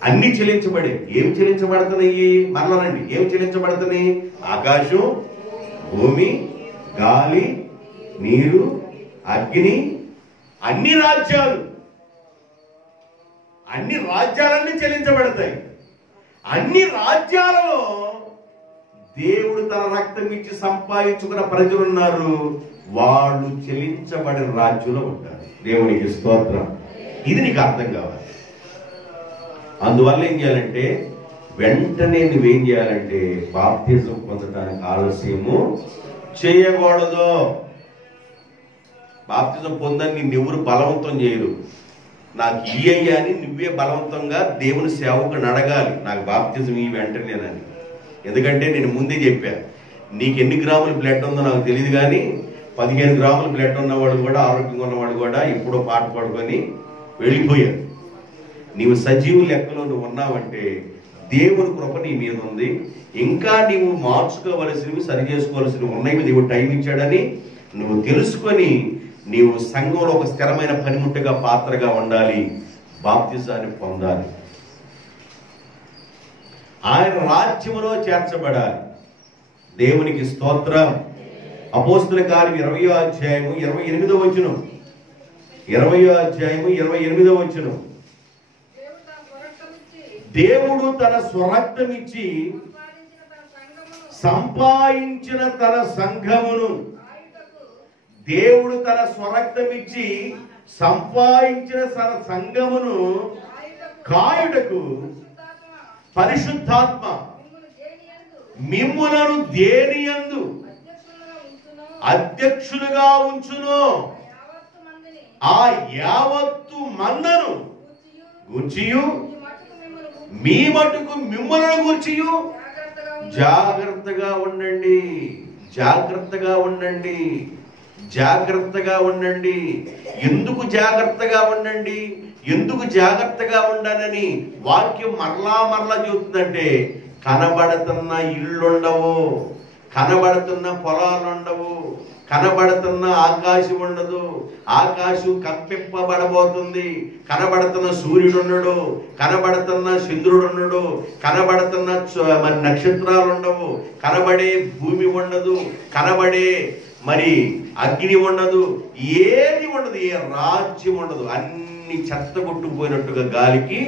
అన్ని చెల్లించబడే. ఏం చెల్లించబడుతున్నాయి? మరలానండి, ఏం చెల్లించబడుతున్నాయి? ఆకాశం, భూమి, గాలి, నీరు, అగ్ని, అన్ని రాజ్యాలు, అన్ని రాజ్యాలన్నీ చెల్లించబడతాయి. అన్ని రాజ్యాలలో దేవుడు తన రక్తం ఇచ్చి సంపాదించుకున్న ప్రజలు ఉన్నారు. వాళ్ళు చెల్లించబడిన రాజ్యంలో ఉంటారు. దేవునికి స్తోత్రం. ఇది నీకు అర్థం కావాలి. అందువల్ల ఏం చేయాలంటే వెంటనే నువ్వేం చేయాలంటే బాప్తిజం పొందడానికి ఆలస్యము చేయకూడదు. బాప్తిజం పొందని నిన్నెవరు బలవంతం చేయరు. నాకు ఇయ్యయ్యా అని నువ్వే బలవంతంగా దేవుని సేవకుని అడగాలి, నాకు బాప్తిజం ఈ వెంటనేనని. ఎందుకంటే నేను ముందే చెప్పా, నీకు ఎన్ని గ్రాముల బ్లడ్ ఉందో నాకు తెలియదు, కానీ 15 గ్రాముల బ్లడ్ ఉన్నవాడు కూడా, ఆరోగ్యంగా ఉన్నవాడు కూడా ఎప్పుడో పాట పాడుకొని వెళ్ళిపోయారు. నీవు సజీవు లెక్కలో నువ్వు ఉన్నావంటే దేవుని కృప నీ మీద ఉంది. ఇంకా నీవు మార్చుకోవలసినవి, సరి చేసుకోవలసినవి ఉన్నాయి. దేవుడు టైం ఇచ్చాడని నువ్వు తెలుసుకొని నీవు సంఘంలో ఒక స్థిరమైన పనిముట్టుగా, పాత్రగా ఉండాలి. బాప్తిజాన్ని పొందాలి. ఆయన రాజ్యములో చేర్చబడాలి. దేవునికి స్తోత్రం. అపోస్తుల కార్యం 20వ అధ్యాయము 28వ వచనం. 20వ అధ్యాయము 28వ వచనం. దేవుడు తన స్వరక్తమిచ్చి సంపాదించిన తన సంఘమును, దేవుడు తన స్వరక్తమిచ్చి సంపాదించిన తన సంఘమును కాయుటకు పరిశుద్ధాత్మ మిమ్ములను దేనియందు అధ్యక్షులుగా ఉంచును, ఆ యావత్తు మందను గూర్చియు మీ మటుకు మిమ్మల్ని గూర్చియు జాగ్రత్తగా ఉండండి. జాగ్రత్తగా ఉండండి. జాగ్రత్తగా ఉండండి. ఎందుకు జాగ్రత్తగా ఉండండి? ఎందుకు జాగ్రత్తగా ఉండాలని వాక్యం మరలా మరలా చెబుతుందంటే, కనబడుతున్న ఇళ్ళుండవు, కనబడుతున్న పొలాలు ఉండవు, కనబడుతున్న ఆకాశం ఉండదు. ఆకాశం కప్పింపబడబోతుంది. కనబడుతున్న సూర్యుడు ఉండడు, కనబడుతున్న చంద్రుడు ఉండడు, కనబడుతున్న మరి నక్షత్రాలు ఉండవు, కనబడే భూమి ఉండదు, కనబడే మరి అగ్ని ఉండదు, ఏది ఉండదు, ఏ రాజ్యం ఉండదు. అన్ని చెత్త కొట్టుకుపోయినట్టుగా గాలికి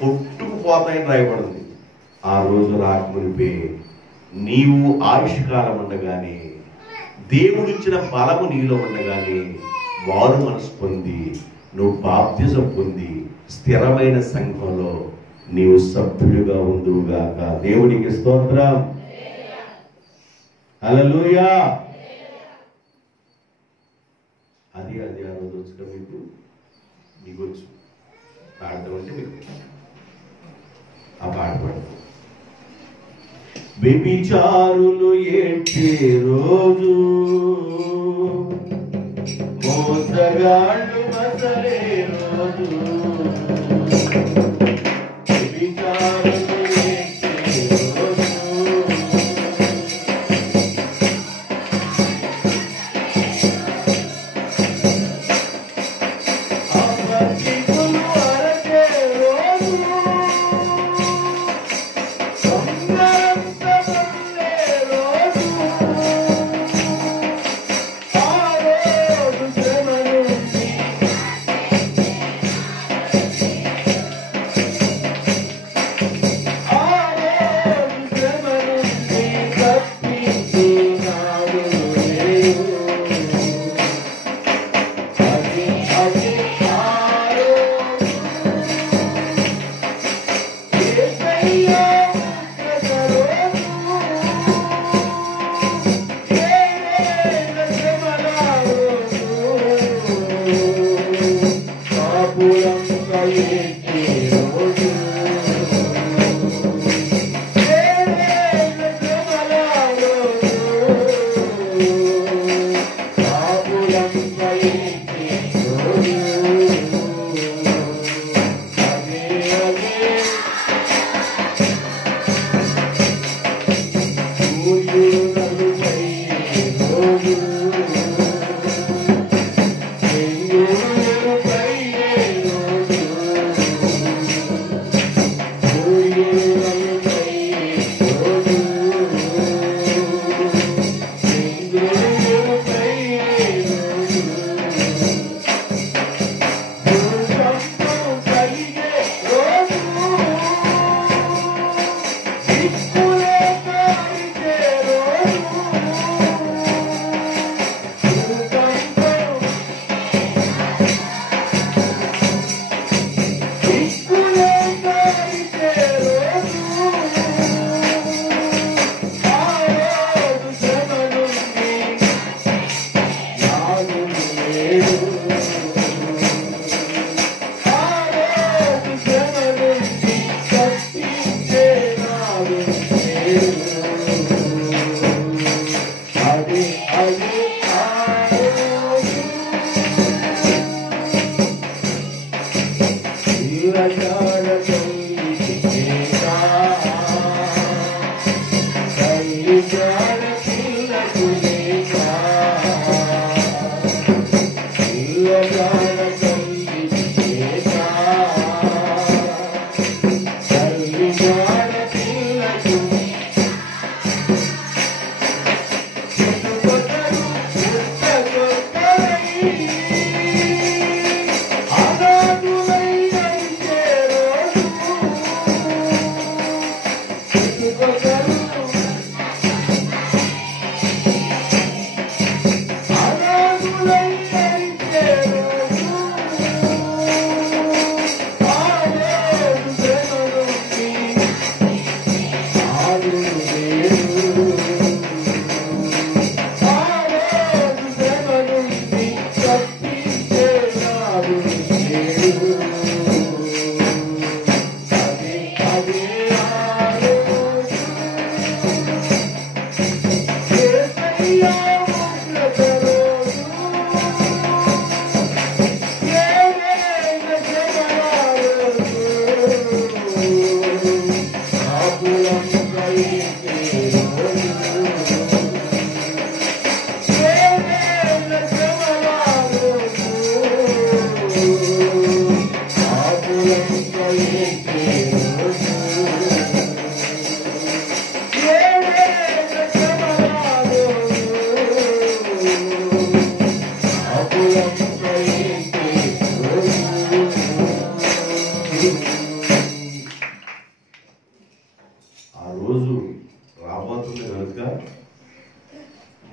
కొట్టుకుపోతాయని రాయబడింది. ఆ రోజు రాకమునిపే నీవు ఆయుష్కాలం ఉండగానే, దేవుడిచ్చిన బలము నీలో ఉండగానే వారు మనసు పొంది నువ్వు బాప్తిజం పొంది స్థిరమైన సంఘంలో నీవు సభ్యుడిగా ఉందువుగాక. దేవునికి స్తోత్రం. హల్లెలూయా. అది ఆ రోజు వచ్చుగా మీకు వచ్చు పాడతామంటే మీకు ఆ పాట పాడతాం. వ్యభిచారులు ఏడ్చే రోజు, మోసగాళ్ళు మసలే రోజు, వ్యభిచారులు ఏడ్చే రోజు, అపరిచితులు అరచే రోజు,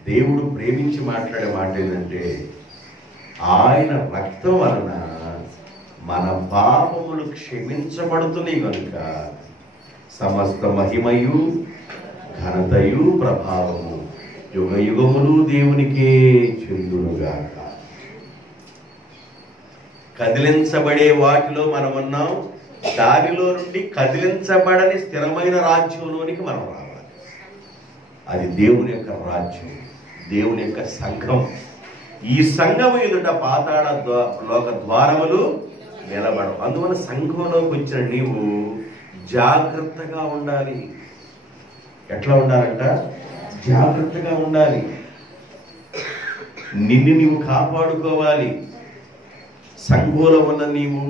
దేవుడు ప్రేమించి మాట్లాడే మాట ఏంటంటే ఆయన రక్తం వలన మన పాపములు క్షమించబడుతున్నాయి కనుక సమస్త మహిమయు ఘనతయు ప్రభావము యుగ యుగములు దేవునికే చెందునుగాక. కదిలించబడే వాటిలో మనం ఉన్నాం. దానిలో నుండి కదిలించబడని స్థిరమైన రాజ్యంలోనికి మనం రావాలి. అది దేవుని యొక్క రాజ్యం, దేవుని యొక్క సంఘం. ఈ సంఘం ఎదుట పాతాళ లోక ద్వారములు నిలబడవు. అందువల్ల సంఘంలోకి వచ్చిన నీవు జాగ్రత్తగా ఉండాలి. ఎట్లా ఉండాలంట? జాగ్రత్తగా ఉండాలి. నిన్ను నీవు కాపాడుకోవాలి. సంఘంలో ఉన్న నీవు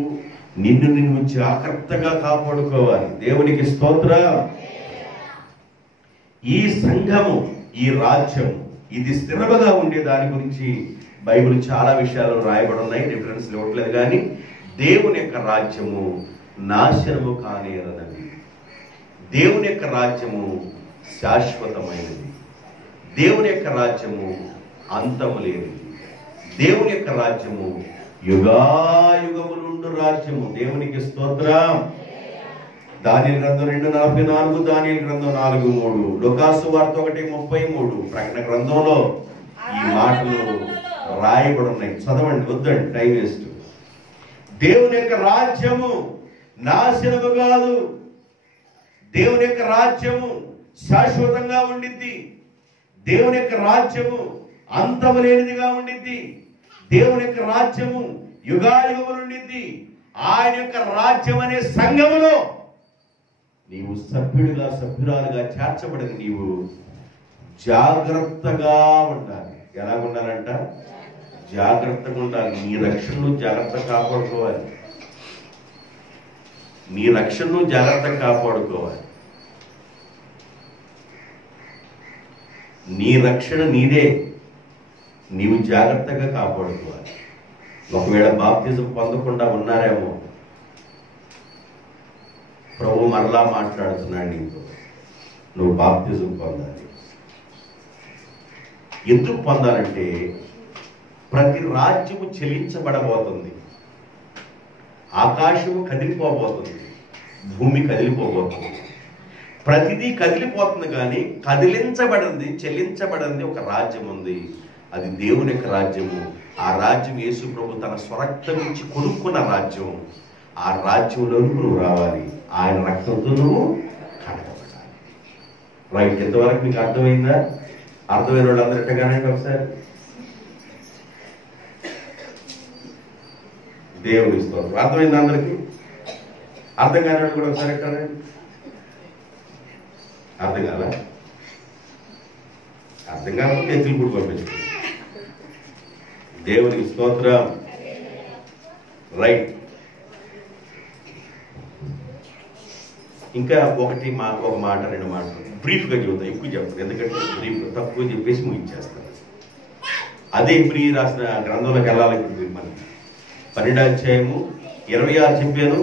నిన్ను జాగ్రత్తగా కాపాడుకోవాలి. దేవునికి స్తోత్రం. ఈ సంఘము, ఈ రాజ్యం, ఇది స్థిరముగా ఉండే దాని గురించి బైబిల్ చాలా విషయాలు రాయబడి ఉన్నాయి. రిఫరెన్స్ ఇవ్వట్లేదు. కానీ దేవుని యొక్క రాజ్యము నాశనము కానేరనది. దేవుని యొక్క రాజ్యము శాశ్వతమైనది. దేవుని యొక్క రాజ్యము అంతము లేనిది. దేవుని యొక్క రాజ్యము యుగాయుగములుండు రాజ్యము. దేవునికి స్తోత్రం. దానియేలు గ్రంథం 2:44, దానియేలు గ్రంథం 4:3, లూకాసు వార్త 1:33, ప్రకటన గ్రంథంలో ఈ మాటలు రాయబడి ఉన్నాయి. చదవండి, వద్దండి, టైం వేస్ట్. దేవుని యొక్క రాజ్యము నాశనము కాదు. దేవుని యొక్క రాజ్యము శాశ్వతంగా ఉండిద్ది. దేవుని యొక్క రాజ్యము అంతము లేనిదిగా ఉండిద్ది. దేవుని యొక్క రాజ్యము యుగాయుగములు ఉండిద్ది. ఆయన యొక్క రాజ్యం అనే సంఘములో నీవు సభ్యురాలుగా చేర్చబడిన నీవు జాగ్రత్తగా ఉండాలి. ఎలా ఉండాలంట? జాగ్రత్తగా ఉండాలి. నీ రక్షణను జాగ్రత్తగా కాపాడుకోవాలి. నీ రక్షణను జాగ్రత్తగా కాపాడుకోవాలి. నీ రక్షణ నీదే, నీవు జాగ్రత్తగా కాపాడుకోవాలి. ఒకవేళ బాప్తిజం పొందకుండా ఉన్నారేమో, ప్రభు మరలా మాట్లాడుతున్నాడు నీకు, నువ్వు బాప్తిజం పొందాలి. ఎందుకు పొందాలంటే ప్రతి రాజ్యము చెల్లించబడబోతుంది. ఆకాశము కదిలిపోబోతుంది, భూమి కదిలిపోబోతుంది. ప్రతిదీ కదిలిపోతుంది. కానీ కదిలించబడింది, చెల్లించబడింది ఒక రాజ్యం ఉంది. అది దేవుని యొక్క రాజ్యము. ఆ రాజ్యం యేసు ప్రభు తన స్వరక్తం ఇచ్చి కొనుక్కున్న రాజ్యం. ఆ రాజ్యంలోకి నువ్వు రావాలి. ఆయన రక్తంతో నువ్వు కడగబడాలి. రైట్? ఎంతవరకు మీకు అర్థమైందా? అర్థమైన వాళ్ళు అందరూ ఎట్టగానండి ఒకసారి. దేవుని స్తోత్రం. అర్థమైంది అందరికి? అర్థం కాని కూడా ఒకసారి ఎట్టారండి. అర్థం కాల? అర్థం కాకపోతే ఎత్తులు కూడా పంపించండి. దేవునికి స్తోత్రం. రైట్. ఇంకా ఒక మాట, 2 మాటలు బ్రీఫ్గా చెబుతాను. ఎక్కువ చెప్పండి, ఎందుకంటే బ్రీఫ్ తక్కువ చెప్పేసి ముగించేస్తాను. అదే హెబ్రీ రాసిన గ్రంథంలోకి వెళ్ళాలి. ఇప్పుడు మనం 12వ అధ్యాయము 26 చెప్పాను,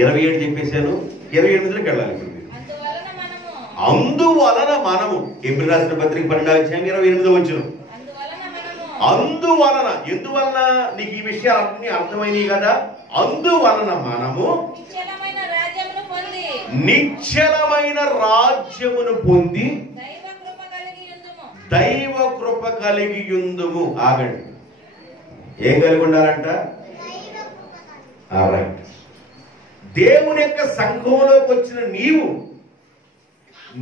27 చెప్పేశాను, 28లోకి వెళ్ళాలి. ఇప్పుడు అందువలన మనము, హెబ్రీ రాసిన పత్రిక 12వ అధ్యాయం 28వ వచనం. అందువలన, ఎందువలన? నీకు ఈ విషయాలన్నీ అర్థమైనవి కదా. అందువలన మనము నిశ్చలమైన రాజ్యమును పొంది దైవ కృప కలిగి యుందుము. ఆగండి, ఏం కలిగి ఉండాలంట? రైట్. దేవుని యొక్క సంఘంలోకి వచ్చిన నీవు,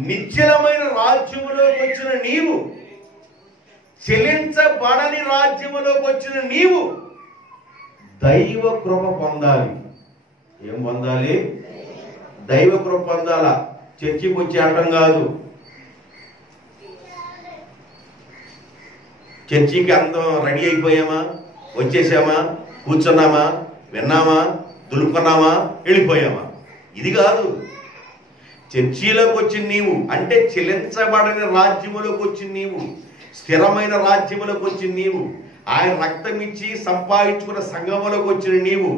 నిశ్చలమైన రాజ్యములోకి వచ్చిన నీవు, చెలించబడని రాజ్యములోకి వచ్చిన నీవు దైవ కృప పొందాలి. ఏం పొందాలి? దైవ కృప పొందాలా. చర్చికి వచ్చి అనడం కాదు. చర్చికి అందం రెడీ అయిపోయామా, వచ్చేసామా, కూర్చున్నామా, విన్నామా, దులుపుకున్నామా, వెళ్ళిపోయామా, ఇది కాదు. చర్చిలోకి వచ్చిన నీవు అంటే చెలించబడని రాజ్యములోకి వచ్చిన నీవు, స్థిరమైన రాజ్యములోకి వచ్చిన నీవు, ఆయన రక్తం ఇచ్చి సంపాదించుకున్న సంఘములోకి వచ్చిన నీవు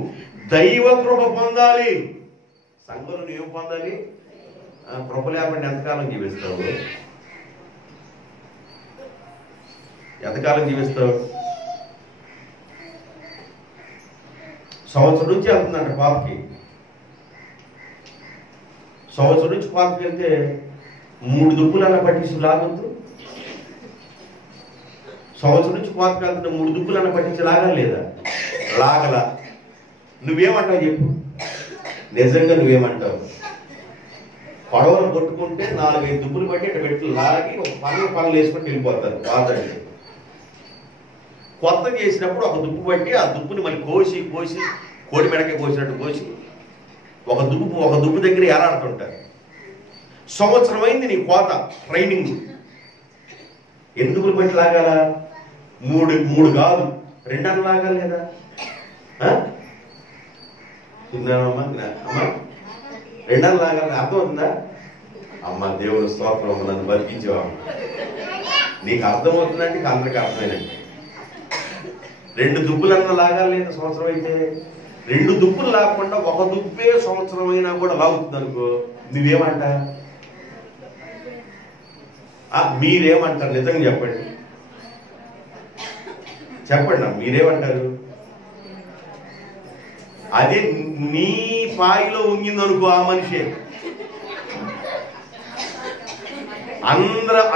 దైవ కృప పొందాలి. సంఘంలో నువ్వు పొందాలి. కృప లేకుండా ఎంతకాలం జీవిస్తావు? ఎంతకాలం జీవిస్తావు? సంవత్సరం నుంచి వెళ్తుందంట పాపకి. సంవత్సరం నుంచి పాపకి వెళ్తే 3 దుప్పులన్నా పట్టించి లాగొద్దు. సంవత్సరం నుంచి పాపకి వెళ్తుంటే 3 దుప్పులన్నా పట్టించి లాగా లేదా? లాగలా. నువ్వేమంటావు చెప్పు? నిజంగా నువ్వేమంటావు? పడవలు కొట్టుకుంటే 4-5 దుప్పులు పట్టి ఇట్లా పెట్టి లాగి ఒక పనులు వేసుకొని వెళ్ళిపోతారు. బాధండి. కొత్త చేసినప్పుడు ఒక దుప్పు పట్టి ఆ దుప్పుని మళ్ళీ కోసి కోడి మెడకే కోసినట్టు కోసి ఒక దుప్పు దగ్గర ఏలాడుతుంటారు. సంవత్సరం అయింది నీ కోత ట్రైనింగ్. ఎందుకు పట్టి లాగాల? 3 కాదు 2 అన్న లాగాలి కదా. అమ్మా 2 అన్న లాగాలి. అర్థం అవుతుందా? అమ్మ దేవుడు స్తోత్రం, నన్ను బతికించావా? నీకు అర్థమవుతుందంటే అందరికి అర్థమైనట్టు. 2 దుప్పులన్నా లాగాలి లేదా? సంవత్సరం అయితే 2 దుప్పులు లాగకుండా ఒక దుప్పే సంవత్సరం అయినా కూడా లాగుతుంది అనుకో, నువ్వేమంట? మీరేమంటారు? నిజంగా చెప్పండి. చెప్పండి మీరేమంటారు? అదే నీ పాయిలో ఉంగింది అనుకో ఆ మనిషి,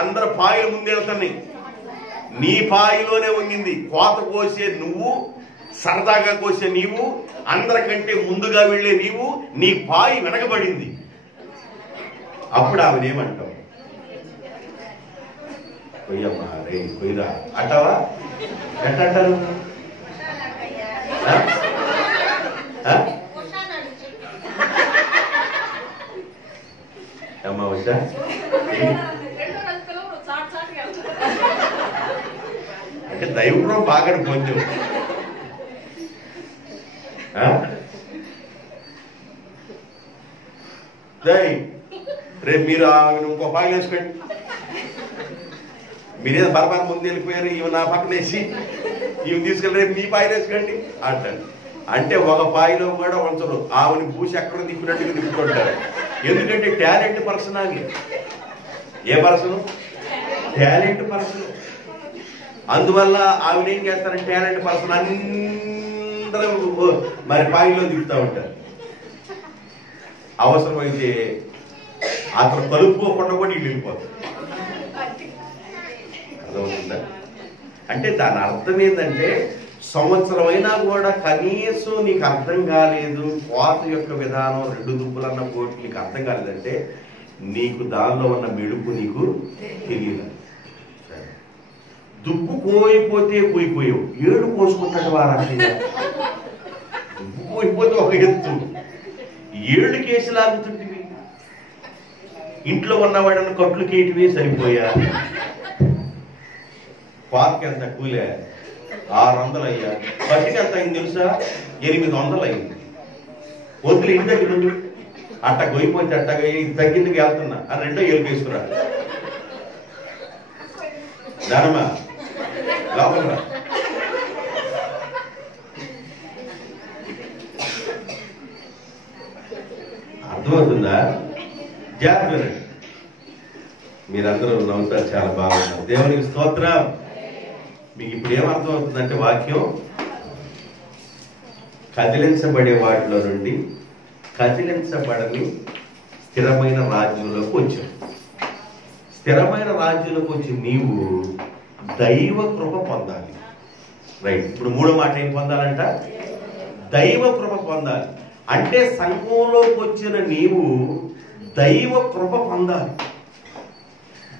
అందరు పాయిలు ముందెళ్తాయి, నీ పాయిలోనే వంగింది. కోత కోసే నువ్వు, సరదాగా కోసే నీవు, అందరికంటే ముందుగా వెళ్లే నీవు, నీ పాయి వెనకబడింది. అప్పుడు ఆమెనేమంటావు? కొయ్యమ్మా రే కొయ్యరా అంటావా? ఎట్టంటారు? అమ్మా వచ్చా? అంటే దైవం బాగా కొంచెం రేపు మీరు ఇంకో పాయలు వేసుకోండి. మీరేదో బరబర ముందు వెళ్ళిపోయారు, ఇవి నా పక్కన వేసి ఇవి తీసుకెళ్ళి రేపు మీ పాయలు వేసుకోండి అంటారు. అంటే ఒక పాయిలో కూడా ఉంచరు, ఆవుని పూసి ఎక్కడ తిప్పినట్టుగా తిప్పుతుంటారు. ఎందుకంటే టాలెంట్ పర్సన్ అని. ఏ పర్సన్? Talent person. అందువల్ల ఆవిడ ఏం చేస్తారంటే టాలెంట్ పర్సన్ అందరూ మరి పాయిలో దిగుతూ ఉంటారు. అవసరమైతే అతను కలుపుకోకుండా కూడా ఇల్లు వెళ్ళిపోతారు. అర్థమవుతుందా? అంటే దాని అర్థం ఏంటంటే సంవత్సరం అయినా కూడా కనీసం నీకు అర్థం కాలేదు, కోత యొక్క విధానం, 2 దుప్పులన్న పోటీ నీకు అర్థం కాలేదంటే నీకు దానిలో ఉన్న మెడుపు నీకు తెలియదు. దుప్పు కోయిపోతే కోయిపోయావు, 7 కోసుకుంటాడు వారంగా. దుప్పు కోయిపోతే ఒక ఎత్తు, 7 కేసు లాగుతుంటివి. ఇంట్లో ఉన్నవాడని కట్లు కేటివి సరిపోయా. పార్క్ ఎంత కూలే 600 అయ్యా. బట్టికి ఎంత అయింది తెలుసా? 800 అయింది. వద్దులు ఇంటి దగ్గర నుండి అట్ట గొయ్యిపోతే అట్టగా తగ్గిందికి వెళ్తున్నా అని 2 ఏళ్ళు వేసుకురా. దానమ్మా లోపల అర్థమవుతుందా? జాగ్రత్త. మీరందరూ నవ్వుతారు, చాలా బాగున్నారు. దేవునికి స్తోత్రం. మీకు ఇప్పుడు ఏమర్థం అవుతుందంటే వాక్యం కదిలించబడే వాటిలో నుండి కదిలించబడని స్థిరమైన రాజ్యంలోకి వచ్చావు. స్థిరమైన రాజ్యంలోకి వచ్చి నీవు దైవ కృప పొందాలి. రైట్. ఇప్పుడు 3వ మాట ఏం పొందాలంట? దైవ కృప పొందాలి. అంటే సంఘంలోకి వచ్చిన నీవు దైవ కృప పొందాలి,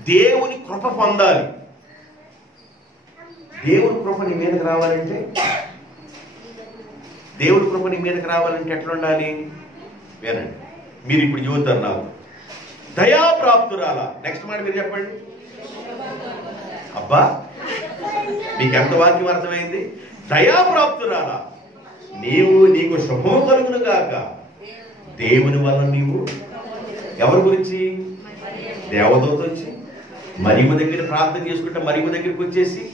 దేవుని కృప పొందాలి. దేవుని కృప నీ మీదకి రావాలంటే, దేవుని కృప నీ మీదకి రావాలంటే ఎట్లా ఉండాలి వినండి. మీరు ఇప్పుడు చెబుతారు నాకు దయాప్రాప్తురాలా. నెక్స్ట్ మాట మీరు చెప్పండి. అబ్బా మీకు ఎంత వాక్యం అర్థమైంది? దయాప్రాప్తురాలా, నీకు శుభం కలుగును గాక. దేవుని వల్ల నీవు ఎవరి గురించి? దేవదూత వచ్చి మరియమ్మ దగ్గర ప్రార్థన చేసుకుంటే మరియమ్మ దగ్గరికి వచ్చేసి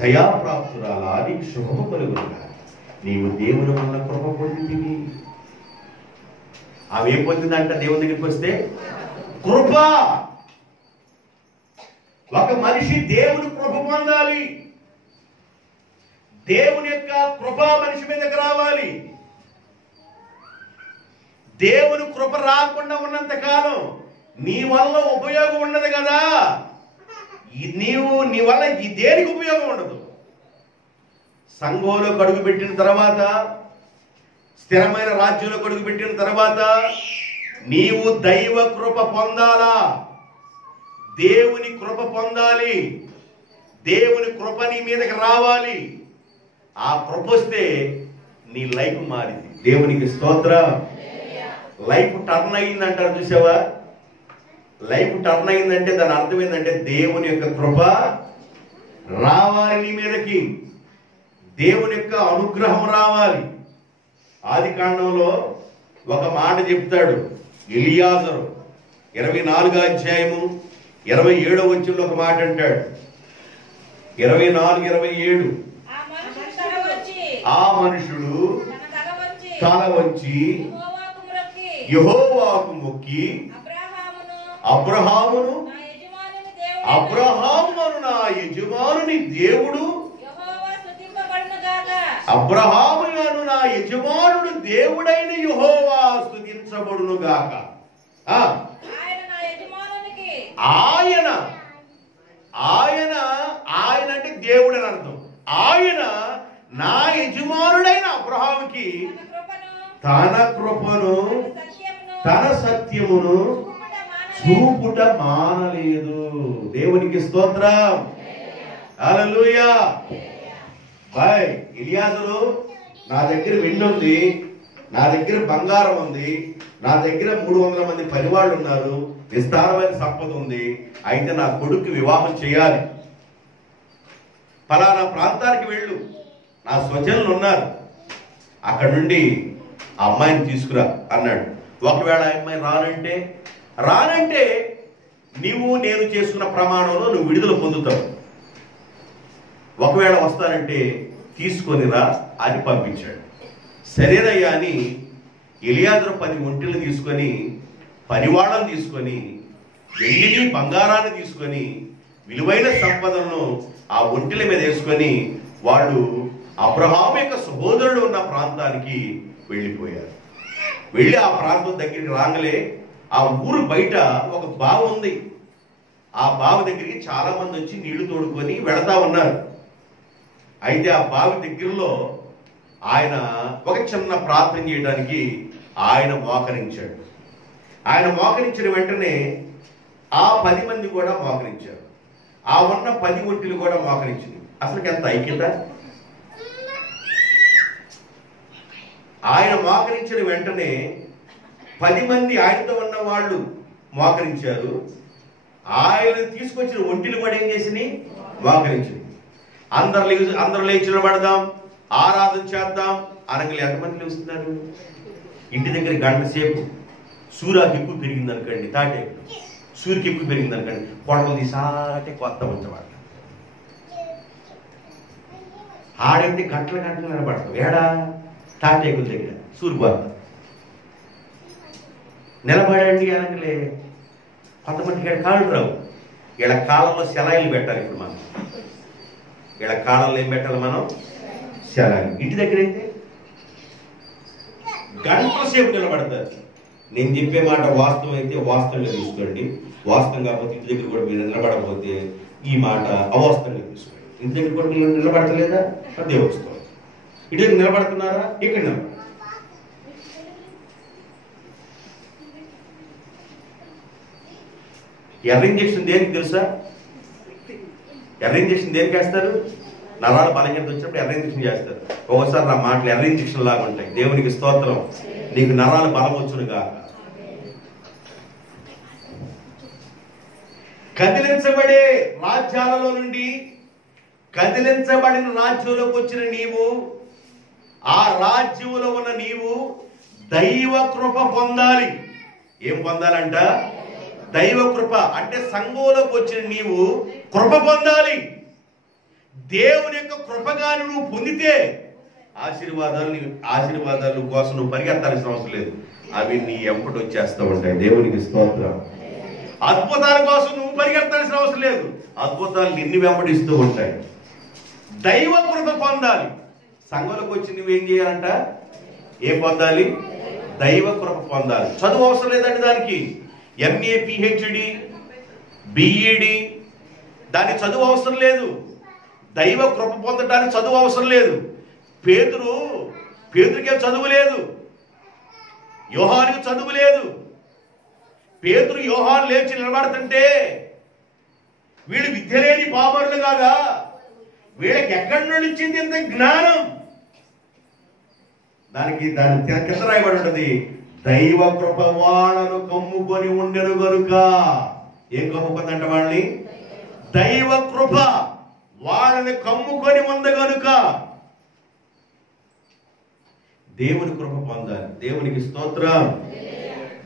దయాప్రాప్తురాలా నీకు శుభము కలుగును గాక, నీవు దేవుని వల్ల కృప పొందింది. ఆమె ఏం పొందిందంట? దేవుని దగ్గరికి వస్తే కృప. ఒక మనిషి దేవుని కృప పొందాలి, దేవుని యొక్క కృప మనిషి మీదకి రావాలి. దేవుని కృప రాకుండా ఉన్నంత కాలం నీ వల్ల ఉపయోగం ఉండదు కదా. నీ వల్ల ఈ దేనికి ఉపయోగం ఉండదు. సంఘంలో అడుగు పెట్టిన తర్వాత, స్థిరమైన రాజ్యంలో అడుగు పెట్టిన తర్వాత నీవు దైవ కృప పొందాలా, దేవుని కృప పొందాలి. దేవుని కృప నీ మీదకి రావాలి. ఆ కృప వస్తే నీ లైఫ్ మారింది. దేవునికి స్తోత్రం. లైఫ్ టర్న్ అయిందంటారు చూసావా? లైఫ్ టర్న్ అయిందంటే దాని అర్థం ఏంటంటే దేవుని యొక్క కృప రావాలి నీ మీదకి, దేవుని యొక్క అనుగ్రహం రావాలి. ఆది కాండంలో ఒక మాట చెప్తాడు ఎలియాజరు, 24వ అధ్యాయము 27వ వచనంలో ఒక మాట అంటాడు. 24:27 ఆ మనుషుడు తల వంచి యెహోవాకు మొక్కి అబ్రహామును నా యజమానుని దేవుడు, అబ్రహామును నా యజమానుడు దేవుడైన యెహోవా స్తుతించబడును గాక. ఆయన అంటే దేవుడు అని అర్థం. ఆయన నా యజమానుడైన అబ్రహాముకి తన కృపను తన సత్యమును చూపుట మానలేదు. దేవునికి స్తోత్రం. హల్లెలూయా. బాయ్ ఎలియాజరు, నా దగ్గర వెండి ఉంది, నా దగ్గర బంగారం ఉంది, నా దగ్గర 300 మంది పనివాళ్ళు ఉన్నారు, విస్తారమైన సంపద ఉంది, అయితే నా కొడుకు వివాహం చేయాలి, ఫలానా ప్రాంతానికి వెళ్ళు, నా స్వజనులు ఉన్నారు, అక్కడ నుండి ఆ అమ్మాయిని తీసుకురా అన్నాడు. ఒకవేళ ఆ అమ్మాయి రానంటే నేను చేసుకున్న ప్రమాణంలో నువ్వు విడుదల పొందుతావు. ఒకవేళ వస్తానంటే తీసుకొని రా అని పంపించాడు. సరేనయ్యా అని ఎలియాజరు 10 ఒంటెలు తీసుకొని, పనివాళ్ళను తీసుకొని, వెండిని బంగారాన్ని తీసుకొని, విలువైన సంపదలను ఆ ఒంటెల మీద వేసుకొని వాళ్ళు అబ్రహాము యొక్క సహోదరుడు ఉన్న ప్రాంతానికి వెళ్ళిపోయారు. వెళ్ళి ఆ ప్రాంతం దగ్గరికి రాగలే ఆ ఊరు బయట ఒక బావి ఉంది. ఆ బావి దగ్గరికి చాలా మంది వచ్చి నీళ్లు తోడుకొని వెళతా ఉన్నారు. అయితే ఆ బావి దగ్గరలో ఆయన ఒక చిన్న ప్రార్థన చేయడానికి ఆయన మోకరించాడు. ఆయన మోకరించిన వెంటనే ఆ 10 మంది కూడా మోకరించారు. ఆ ఉన్న 10 ఒంటెలు కూడా మోకరించింది. అసలు ఎంత ఐక్యత! ఆయన మోకరించిన వెంటనే 10 మంది ఆయనతో ఉన్న వాళ్ళు మోకరించారు. ఆయన తీసుకొచ్చిన ఒంటెలు కూడా ఏం చేసినాయి? మోకరించింది. అందరు లేచి నిలబడదాం, ఆరాధన చేద్దాం అనగలి ఎంతమంది లేస్తున్నారు? ఇంటి దగ్గర గంట సేపు సూర్యాకి ఎక్కువ పెరిగింది అనుకోండి, తాటే సూర్యుకి ఎక్కువ పెరిగింది అనుకోండి, కొడవలు తీసాటే కొత్త ఉంచమాట. ఆడంటే గంటల నిలబడతాం. ఏడా? తాటేకుల దగ్గర సూర్యపోత నిలబడండి అనగలే. కొంతమందికి కాళ్ళు రావు. వీళ్ళ కాలంలో సెలాయిలు పెట్టాలి. ఇప్పుడు మనం వీళ్ళ కాలంలో ఏం పెట్టాలి? మనం సెలాయిలు. ఇంటి దగ్గర అయితే గంటల సేపు నిలబడతారు. నేను చెప్పే మాట వాస్తవం అయితే వాస్తవంగా తీసుకోండి, వాస్తవం కాకపోతే ఇంటి దగ్గర కూడా మీరు నిలబడకపోతే ఈ మాట అవాస్తవంగా తీసుకోండి. ఇంటి దగ్గర కూడా మీరు నిలబడతలేదా? అదే వస్తుంది. ఇంటి దగ్గర నిలబడుతున్నారా? ఇక్కడ నిలబడ. ఎర్ర ఇంజక్షన్ దేనికి తెలుసా? ఎర్ర ఇంజక్షన్ దేనికి వేస్తారు? నరాలు బలహీనత వచ్చినప్పుడు ఎర్ర ఇంజక్షన్ చేస్తారు. ఒకసారి నా మాటలు ఎర్ర ఇంజక్షన్ లాగా ఉంటాయి. దేవునికి స్తోత్రం. నీకు నరాలు బలం వచ్చునుగా. కదిలించబడే రాజ్యాలలో నుండి కదిలించబడిన రాజ్యంలోకి వచ్చిన నీవు, ఆ రాజ్యంలో ఉన్న నీవు దైవ కృప పొందాలి. ఏం పొందాలంట? దైవ కృప. అంటే సంఘంలోకి వచ్చిన నీవు కృప పొందాలి. దేవుని యొక్క కృపగాని నువ్వు పొందితే ఆశీర్వాదాలు కోసం నువ్వు పరిగెత్తాల్సిన అవసరం లేదు. అవి నీ ఎంపటి వచ్చేస్తూ ఉంటాయి. దేవునికి స్తోత్రం. అద్భుతాల కోసం నువ్వు పరిగెత్తాల్సిన అవసరం లేదు. అద్భుతాలు నిన్ను వెంబడిస్తూ ఉంటాయి. దైవ కృప పొందాలి. సంఘంలోకి వచ్చి నువ్వేం చేయాలంట? ఏం పొందాలి? దైవ కృప పొందాలి. చదువు అవసరం లేదండి దానికి. ఎంఏ పిహెచ్డి బిఈడి దానికి చదువు అవసరం లేదు. దైవ కృప పొందడానికి చదువు అవసరం లేదు. పేతురుకే చదువు లేదు. యోహానికి చదువు లేదు. పేతురు యోహాను లేచి నిలబడుతుంటే వీళ్ళు విద్య లేని పామరులు కాదా? వీళ్ళకి ఎక్కడి నుండి వచ్చింది ఇంత జ్ఞానం? దాని కింద రాయబడి ఉంటుంది, దైవ కృప వాళ్ళను కమ్ముకొని ఉండెను గనుక. ఏం కమ్ముకుందంట వాళ్ళని? దైవ కృప వాళ్ళని కమ్ముకొని ఉంది గనుక. దేవుని కృప పొందాలి. దేవునికి స్తోత్రం.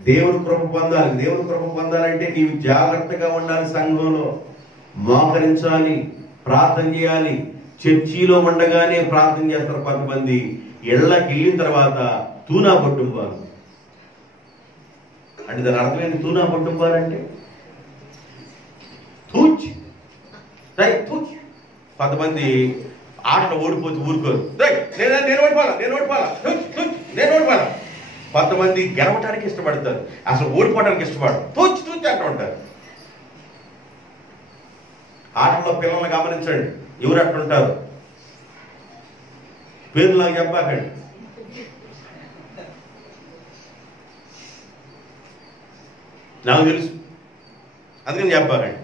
దేవుని కృప పొందాలి. దేవుని కృప పొందాలంటే నీవు జాగ్రత్తగా ఉండాలి. సంఘంలో మోకరించాలి, ప్రార్థన చేయాలి. చర్చిలో ఉండగానే ప్రార్థన చేస్తారు కొంతమంది. ఇళ్ళకి వెళ్ళిన తర్వాత తూనా పట్టుంపారు అంటే దాని అర్థమైంది. తూనా పట్టుంపారంటే తూచ్. కొంతమంది ఆటలు ఓడిపోతే ఊరుకోరు. నేను ఓడిపోవాలా. కొంతమంది గెలవటానికి ఇష్టపడతారు, అసలు ఓడిపోవడానికి ఇష్టపడరు. తూచి అంటూ ఉంటారు. ఆటల్లో పిల్లల్ని గమనించండి, ఎవరు అట్టుంటారు. పేరులాగా చెప్పాకండి. నాకు తెలుసు, అందుకని చెప్పాకండి.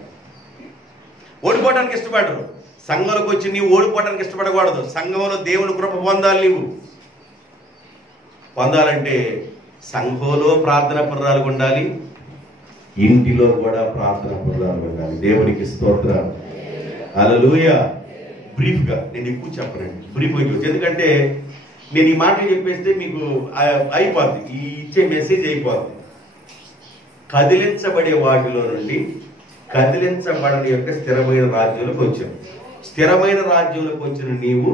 ఓడిపోవడానికి ఇష్టపడరు. సంఘంలోకి వచ్చి నీవు ఓడిపోవడానికి ఇష్టపడకూడదు. సంఘంలో దేవుని కృప పొందాలి. నీవు పొందాలంటే సంఘంలో ప్రార్థన పర్రాలు ఉండాలి, ఇంటిలో కూడా ప్రార్థన పర్రాలు ఉండాలి. దేవునికి స్తోత్రం. హల్లెలూయా. బ్రీఫ్గా నేను ఎక్కువ చెప్పనండి, బ్రీఫ్గా చూసి. ఎందుకంటే నేను ఈ మాటలు చెప్పేస్తే మీకు అయిపోద్ది, ఈ ఇచ్చే మెసేజ్ అయిపోద్ది. కదిలించబడే వాటిలో నుండి కదిలించబడని యొక్క స్థిరమైన రాజ్యంలోకి వచ్చావు. స్థిరమైన రాజ్యంలోకి వచ్చిన నీవు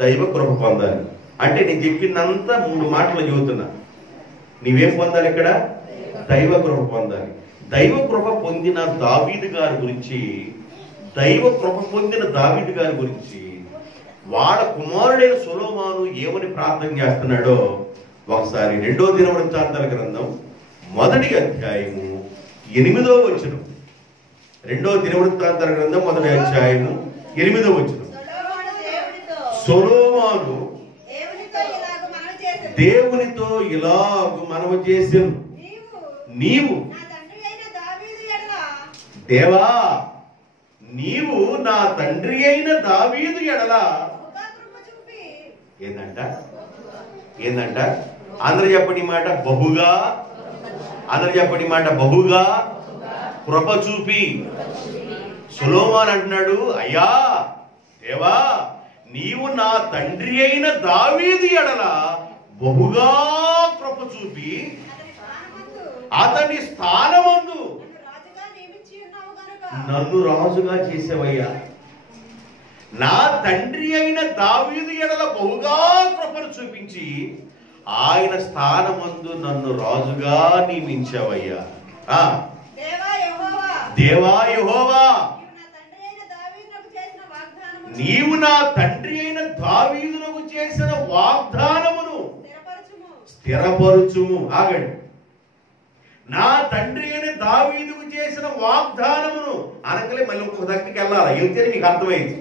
దైవ కృప పొందాలి. అంటే నేను చెప్పిందంతా 3 మాటలు చెబుతున్నా. నీవేం పొందాలి ఇక్కడ? దైవ కృప పొందాలి. దైవ కృప పొందిన దావీదు గారి గురించి, వాళ్ళ కుమారుడైన సొలొమోను ఏమని ప్రార్థన చేస్తున్నాడో ఒకసారి 2వ దినవృత్తాంతాల గ్రంథం 1వ అధ్యాయము 8వ వచనం. 2వ దినవృత్తాంతాల గ్రంథం 1వ అధ్యాయము 8వ వచనం. సొలొమోను దేవునితో ఇలాగు మనవి చేసెను, నీవు దేవా, నీవు నా తండ్రి అయిన దావీదు ఎడల ఏందంట అందరూ చెప్పని మాట బహుగా, బహుగా కృప చూపి. సొలొమోను అంటున్నాడు, అయ్యా దేవా, నీవు నా తండ్రి అయిన దావీదు ఎడల బహుగా కృప చూపి అతని స్థానమందు నన్ను రాజుగా చేసేవయ్యా. నా తండ్రి అయిన దావీదు ఎడల బహుగా కృపను చూపించి ఆయన స్థానమందు నన్ను రాజుగా నియమించావయ్యా. దేవా యెహోవా, నీవు నా తండ్రి అయిన దావీదునకు చేసిన వాగ్దానమును స్థిరపరచుము. ఆగండి. నా తండ్రి అయిన దావీదుకు చేసిన వాగ్దానమును అనకలే మళ్ళీ ఇంకొక దగ్గరికి వెళ్ళాలి. వెళ్తేనే మీకు అర్థమైంది.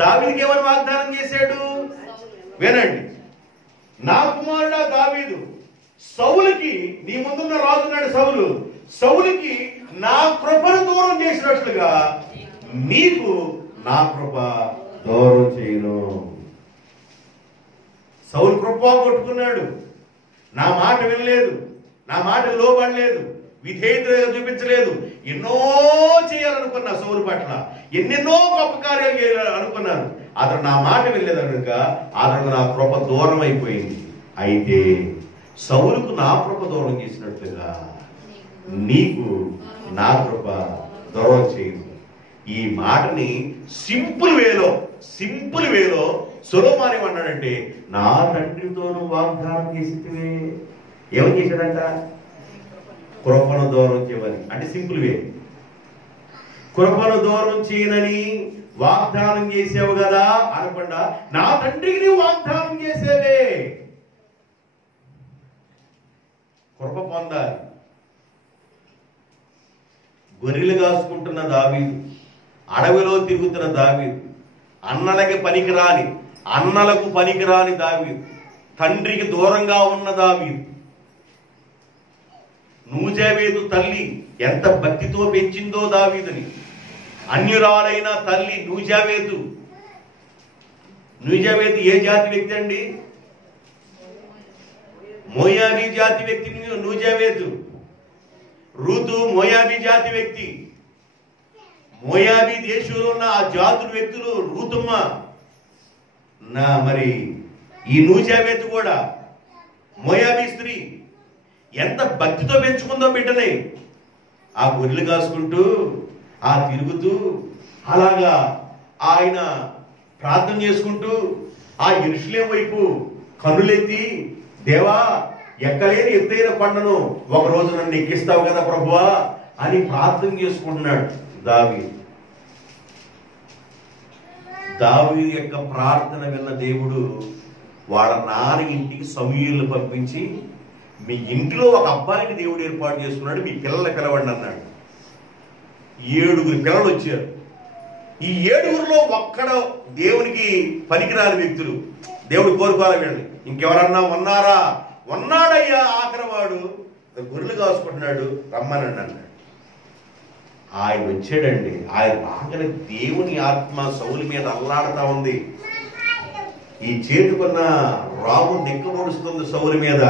దావీదుకి ఏమని వాగ్దానం చేశాడు? వినండి. నా కుమారుడా దావీదు, సౌలుకి, నీ ముందున్న రాజున్నాడు సౌలుకి నా కృపను దూరం చేసినట్లుగా నీకు నా కృప దూరం చేయను. సౌలు కృప కొట్టుకున్నాడు, నా మాట వినలేదు, నా మాట లోబడలేదు, విధేయతగా చూపించలేదు. ఎన్నో చేయాలనుకున్నా సౌలు పట్ల, ఎన్నెన్నో గొప్ప కార్యాలు చేయాలనుకున్నాను. అతను నా మాట వినలేదు కనుక అతను నా కృప దూరం అయిపోయింది. అయితే సౌలుకు నా కృప దూరం చేసినట్లుగా నీకు నా కృప దూరం చేయదు. ఈ మాటని సింపుల్ వేలో సొలొమోను ఏమన్నాడంటే, నా తండ్రితోనూ వాగ్దానం చేసితివే. ఏమని చేశాడంట? కృపను దూరం చేయమని. అంటే సింపుల్ వే. కృపను దూరం చేయనని వాగ్దానం చేసావు కదా అనకుండా, నా తండ్రికి నీవు వాగ్దానం చేసేవే. కృప పొందాలి. గొర్రెలు కాసుకుంటున్న దావీదు, అడవిలో తిరుగుతున్న దావీదు, అన్నలకు పనికిరాని దావీదు, తండ్రికి దూరంగా ఉన్న దావీదు, నూజావేతు తల్లి ఎంత భక్తితో పెంచిందో దావీదుని. అన్యురాలైన తల్లి నూజావేతు ఏ జాతి వ్యక్తి అండి? మోయాబీ జాతి వ్యక్తి నూజావేతు. రూతు మోయాబీ జాతి వ్యక్తి. మోయాబీ దేశంలో ఉన్న ఆ జాతుల వ్యక్తులు రూతమ్మ, మరి ఈ నూజావేతు కూడా మోయాబీ స్త్రీ. ఎంత భక్తితో పెంచుకుందో బిడ్డని. ఆ గొర్రెలు కాసుకుంటూ, ఆ తిరుగుతూ, అలాగా ఆయన ప్రార్థన చేసుకుంటూ ఆ యెరూషలేము వైపు కన్నులెత్తి, దేవా ఎక్కలేని ఎత్తైన కొండను ఒక రోజు నన్ను ఎక్కిస్తావు కదా ప్రభువా అని ప్రార్థన చేసుకుంటున్నాడు దావీదు యొక్క ప్రార్థన విన్న దేవుడు వాళ్ళ నాన్న ఇంటికి సమూయేలును పంపించి, మీ ఇంటిలో ఒక అబ్బాయిని దేవుడు ఏర్పాటు చేసుకున్నాడు, మీ పిల్లల్ని పిలవండి అన్నాడు. 7 పిల్లలు వచ్చారు. ఈ 7లో ఒక్కడ దేవునికి పనికిరాని వ్యక్తులు. దేవుడు కోరుకోవాలి వీళ్ళని. ఇంకెవరన్నా ఉన్నారా? ఉన్నాడయ్యా, ఆఖరవాడు గొర్రెలు కాసుకుంటున్నాడు, రమ్మనండి అన్నాడు. ఆయన వచ్చాడండి. ఆయన రాగానే దేవుని ఆత్మ సౌలు మీద అల్లాడుతా ఉంది. ఈ చేతుకున్న రాము నెక్కు పొడుస్తుంది సౌలు మీద.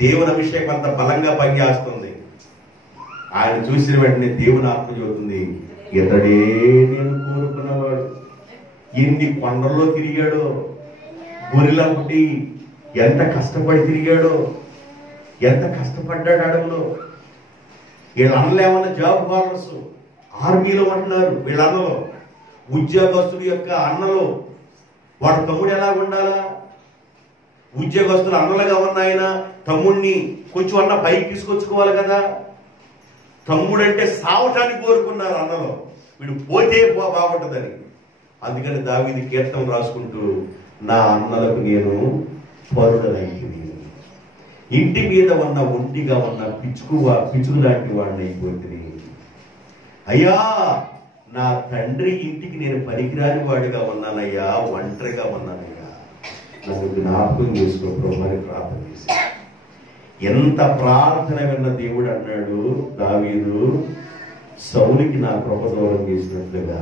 దేవుని అభిషేకం అంత బలంగా పనిచేస్తుంది. ఆయన చూసిన వెంటనే దేవుని ఆత్మ చెబుతుంది, ఇతడే నేను కోరుకున్నవాడు. ఎన్ని కొండల్లో తిరిగాడో, గొర్రెలమ్మటి ఎంత కష్టపడి తిరిగాడో, ఎంత కష్టపడ్డాడు అడవులో. వీళ్ళ అన్నలు ఏమన్నా జాబ్ హోల్డర్స్, ఆర్మీలో ఉంటున్నారు. వీళ్ళ అన్నలో ఉద్యోగస్తుల యొక్క అన్నలో వాడు తమ్ముడు ఎలా ఉండాలా? ఉద్యోగస్తులు అన్నలుగా ఉన్న ఆయన తమ్ముడిని కొంచెం అన్న పైకి తీసుకొచ్చుకోవాలి కదా. తమ్ముడంటే సావటానికి కోరుకున్నారు అన్నలో, వీడు పోతే బాగుంటుందని. అందుకని దావీదు కీర్తన రాసుకుంటూ, నా అన్నలకు నేను పరుడనైతిని, ఇంటి మీద ఉన్న ఒంటిగా ఉన్న పిచుకు లాంటి వాడిని అయిపోతుంది. అయ్యా, నా తండ్రి ఇంటికి నేను పనికిరాని వాడిగా ఉన్నానయ్యా, ఒంటరిగా ఉన్నానయ్యా, నన్ను జ్ఞాపకం చేసుకో ప్రభువుని ప్రార్థన చేసి. ఎంత ప్రార్థన విన్న దేవుడు అన్నాడు, దావీదు సౌలుకి నా కృప దూరం చేసినట్లుగా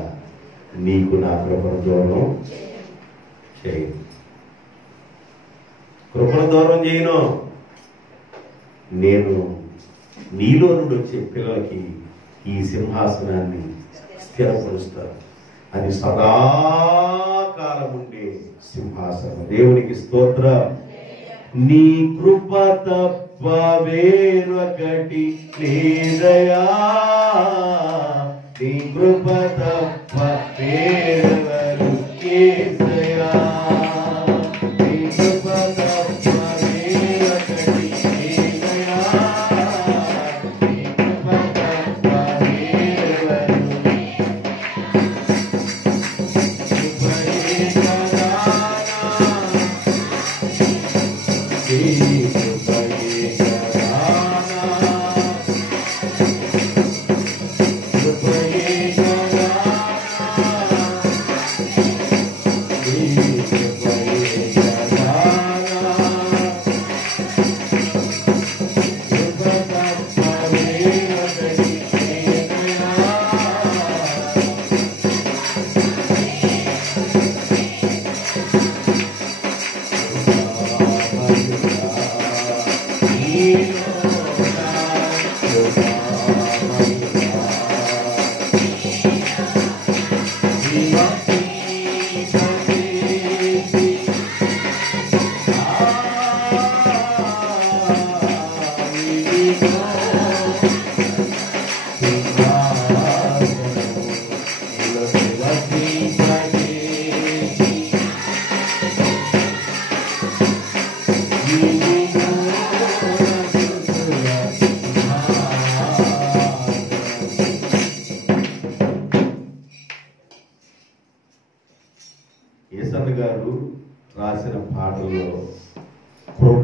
నీకు నా కృపను దూరం చేయను. కృపను దూరం చేయను. నేను నీలో నుండి వచ్చే పిల్లలకి ఈ సింహాసనాన్ని స్థిరపరుస్తాను. అది సదాకాలం ఉండే సింహాసనం. దేవునికి స్తోత్రం. నీ కృప తప్ప వేరొకటి లేదయా, నీ కృప తప్ప వేరెవరు యేసయ్యా, నీ కృప తప్ప వేరొకటి లేదయా, నీ కృప తప్ప వేరెవరు. కృపయే కదా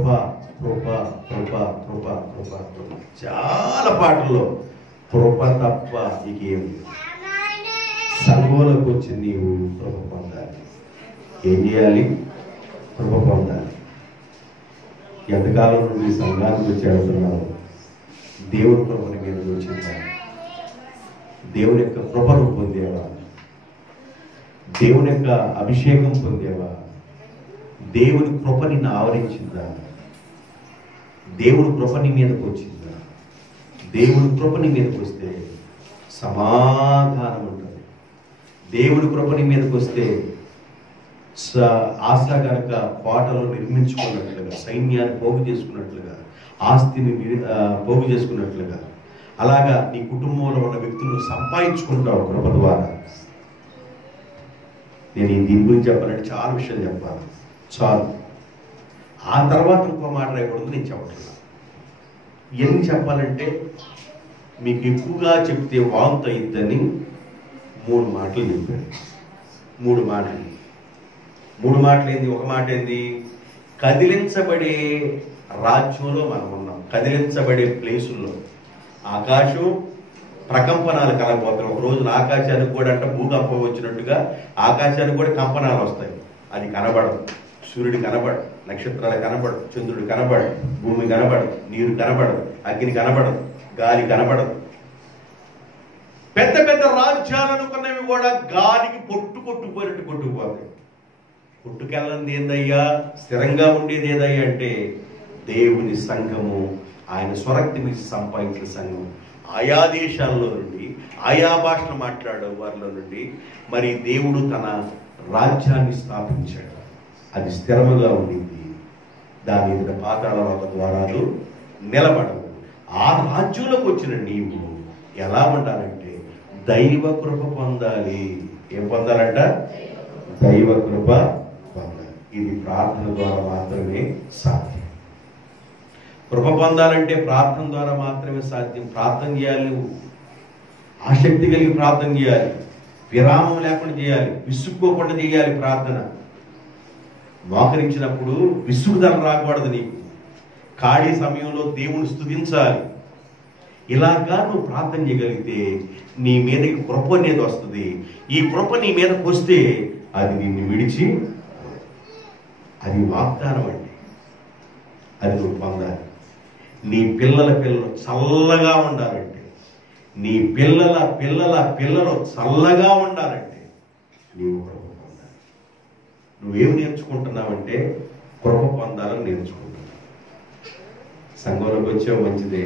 కృప కృప కృప కృప కృప కృప. చాలా పాటల్లో కృప తప్ప నీకేం లేదు. సంఘంలోకి వచ్చి నీవు కృప పొందాలి. ఏం చేయాలి? కృప పొందాలి. ఎంతకాలం నుండి సంఘానికి వచ్చి అడుగుతున్నావు? దేవుని కృపని మీద వచ్చిందా? దేవుని యొక్క కృపను పొందేవా? దేవుని యొక్క అభిషేకం పొందేవా? దేవుని కృప నిన్ను ఆవరించిందా? దేవుని కృప నీ మీదకి వచ్చిందా? దేవుని కృప నీ మీదకి వస్తే సమాధానం ఉంటుంది. దేవుని కృప నీ మీదకి వస్తే ఆశ కనుక కోటలో నిర్మించుకున్నట్లుగా, సైన్యాన్ని పోగు చేసుకున్నట్లుగా, ఆస్తిని పోగు చేసుకున్నట్లుగా, అలాగా నీ కుటుంబంలో ఉన్న వ్యక్తులను సంపాదించుకుంటావు కృప ద్వారా. నేను దీని గురించి చెప్పాలంటే చాలా విషయాలు చెప్పాలి, చాలు. ఆ తర్వాత ఇంకో మాట రాయకూడదు, నేను చెప్పట్లేదు. ఎన్ని చెప్పాలంటే మీకు ఎక్కువగా చెప్తే వాంతు అయిద్దని 3 మాటలు చెప్పాను. 3 మాటలు. 3 మాటలు ఏంది? ఒక మాట ఏంది? కదిలించబడే రాజ్యంలో మనం ఉన్నాం. కదిలించబడే ప్లేసుల్లో ఆకాశం ప్రకంపనాలు కలగబోతున్నాం. ఒక రోజున ఆకాశానికి కూడా అంటే భూకంపం వచ్చినట్టుగా ఆకాశానికి కూడా కంపనాలు వస్తాయి. అది కనబడదు. సూర్యుడు కనబడు, నక్షత్రాలు కనబడు, చంద్రుడు కనబడు, భూమి కనబడదు, నీరు కనబడదు, అగ్ని కనబడదు, గాలి కనబడదు. పెద్ద పెద్ద రాజ్యాలు అనుకున్నవి కూడా గాలికి కొట్టుకుపోయినట్టు కొట్టుకుపోతాయి. పుట్టుకెళ్ళంది ఏందయ్యా? స్థిరంగా ఉండేది ఏదయ్యా అంటే దేవుని సంఘము, ఆయన స్వరక్తి మీద సంపాదించిన సంఘం. ఆయా దేశాల్లో నుండి, ఆయా భాషలు మాట్లాడే వారిలో నుండి మరి దేవుడు తన రాజ్యాన్ని స్థాపించాడు. అది స్థిరముగా ఉండింది. దాని ఎదుట పాతాళ ద్వారాలు నిలబడవు. ఆ రాజ్యంలోకి వచ్చిన నీవు ఎలా ఉండాలంటే దైవ కృప పొందాలి. ఏం పొందాలంట? దైవ కృప పొందాలి. ఇది ప్రార్థన ద్వారా మాత్రమే సాధ్యం. కృప పొందాలంటే ప్రార్థన ద్వారా మాత్రమే సాధ్యం. ప్రార్థన చేయాలి. నువ్వు ఆసక్తి కలిగి ప్రార్థన చేయాలి. విరామం లేకుండా చేయాలి. విసుక్కోకుండా చేయాలి. ప్రార్థన మోకరించినప్పుడు విసుగుదల రాకూడదు. నీకు ఖాళీ సమయంలో దేవుని స్తుతించాలి. ఇలాగా నువ్వు ప్రార్థన చేయగలిగితే నీ మీదకి కృప అనేది వస్తుంది. ఈ కృప నీ మీదకి వస్తే అది నిన్ను విడిచి, అది వాగ్దానం అండి. అది నువ్వు పొందాలి. నీ పిల్లలు చల్లగా ఉండాలంటే, నీ పిల్లలు చల్లగా ఉండాలంటే నీవు కృప పొందాలి. నువ్వేం నేర్చుకుంటున్నావంటే కృప పొందాలని నేర్చుకుంటున్నావు. సంఘంలోకి వచ్చావు మంచిదే,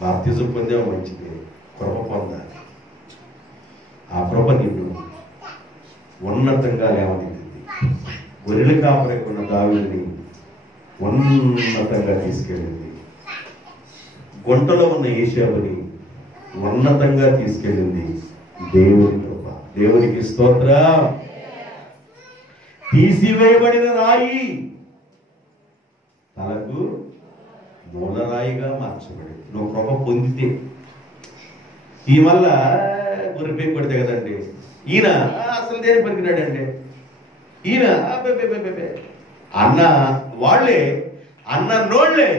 బాప్తిజం పొందావు మంచిదే, కృప పొందాలి. ఆ కృప నిన్ను ఉన్నతంగా లేవనెత్తింది. గొర్రెల కాపరికి ఉన్న దావీదుని ఉన్నతంగా తీసుకెళ్ళింది. గుంటలో ఉన్న ఏశావుని ఉన్నతంగా తీసుకెళ్ళింది దేవుని కృప. దేవునికి స్తోత్రం. తీసివేయబడిన రాయి తనకు మూలరాయిగా మార్చబడింది. నువ్వు కృప పొందితే. ఈ వల్ల గురిపే కొడితే కదండి, ఈయన అసలు దేని పనికిరాడండి, ఈయన అన్న వాళ్ళే అన్న నోళ్లే.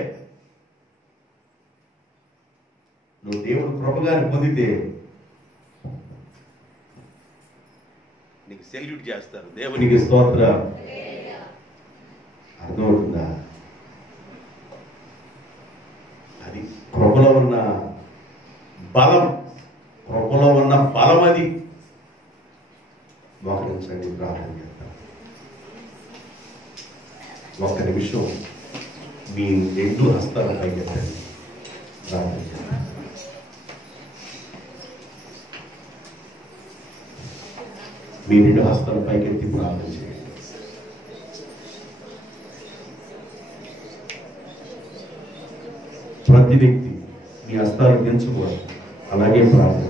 నువ్వు దేవుడు కృపగాని పొందితే నీకు సెల్యూట్ చేస్తారు. దేవునికి స్తోత్రం. అర్థమవుతుందా? అది కృపలో ఉన్న బలం. కృపలో ఉన్న బలం అది. మోకరించండి, ప్రార్థన చేద్దాం. ఒక్క నిమిషం మీ 2 హస్తాల పైకెత్తండి, ప్రార్థన చేద్దాం. మీ 2 హస్తాల పైకెత్తి ప్రార్థన చేయండి. ప్రతి వ్యక్తి మీ హస్తాలు దించకూడదు, అలాగే ప్రార్థన.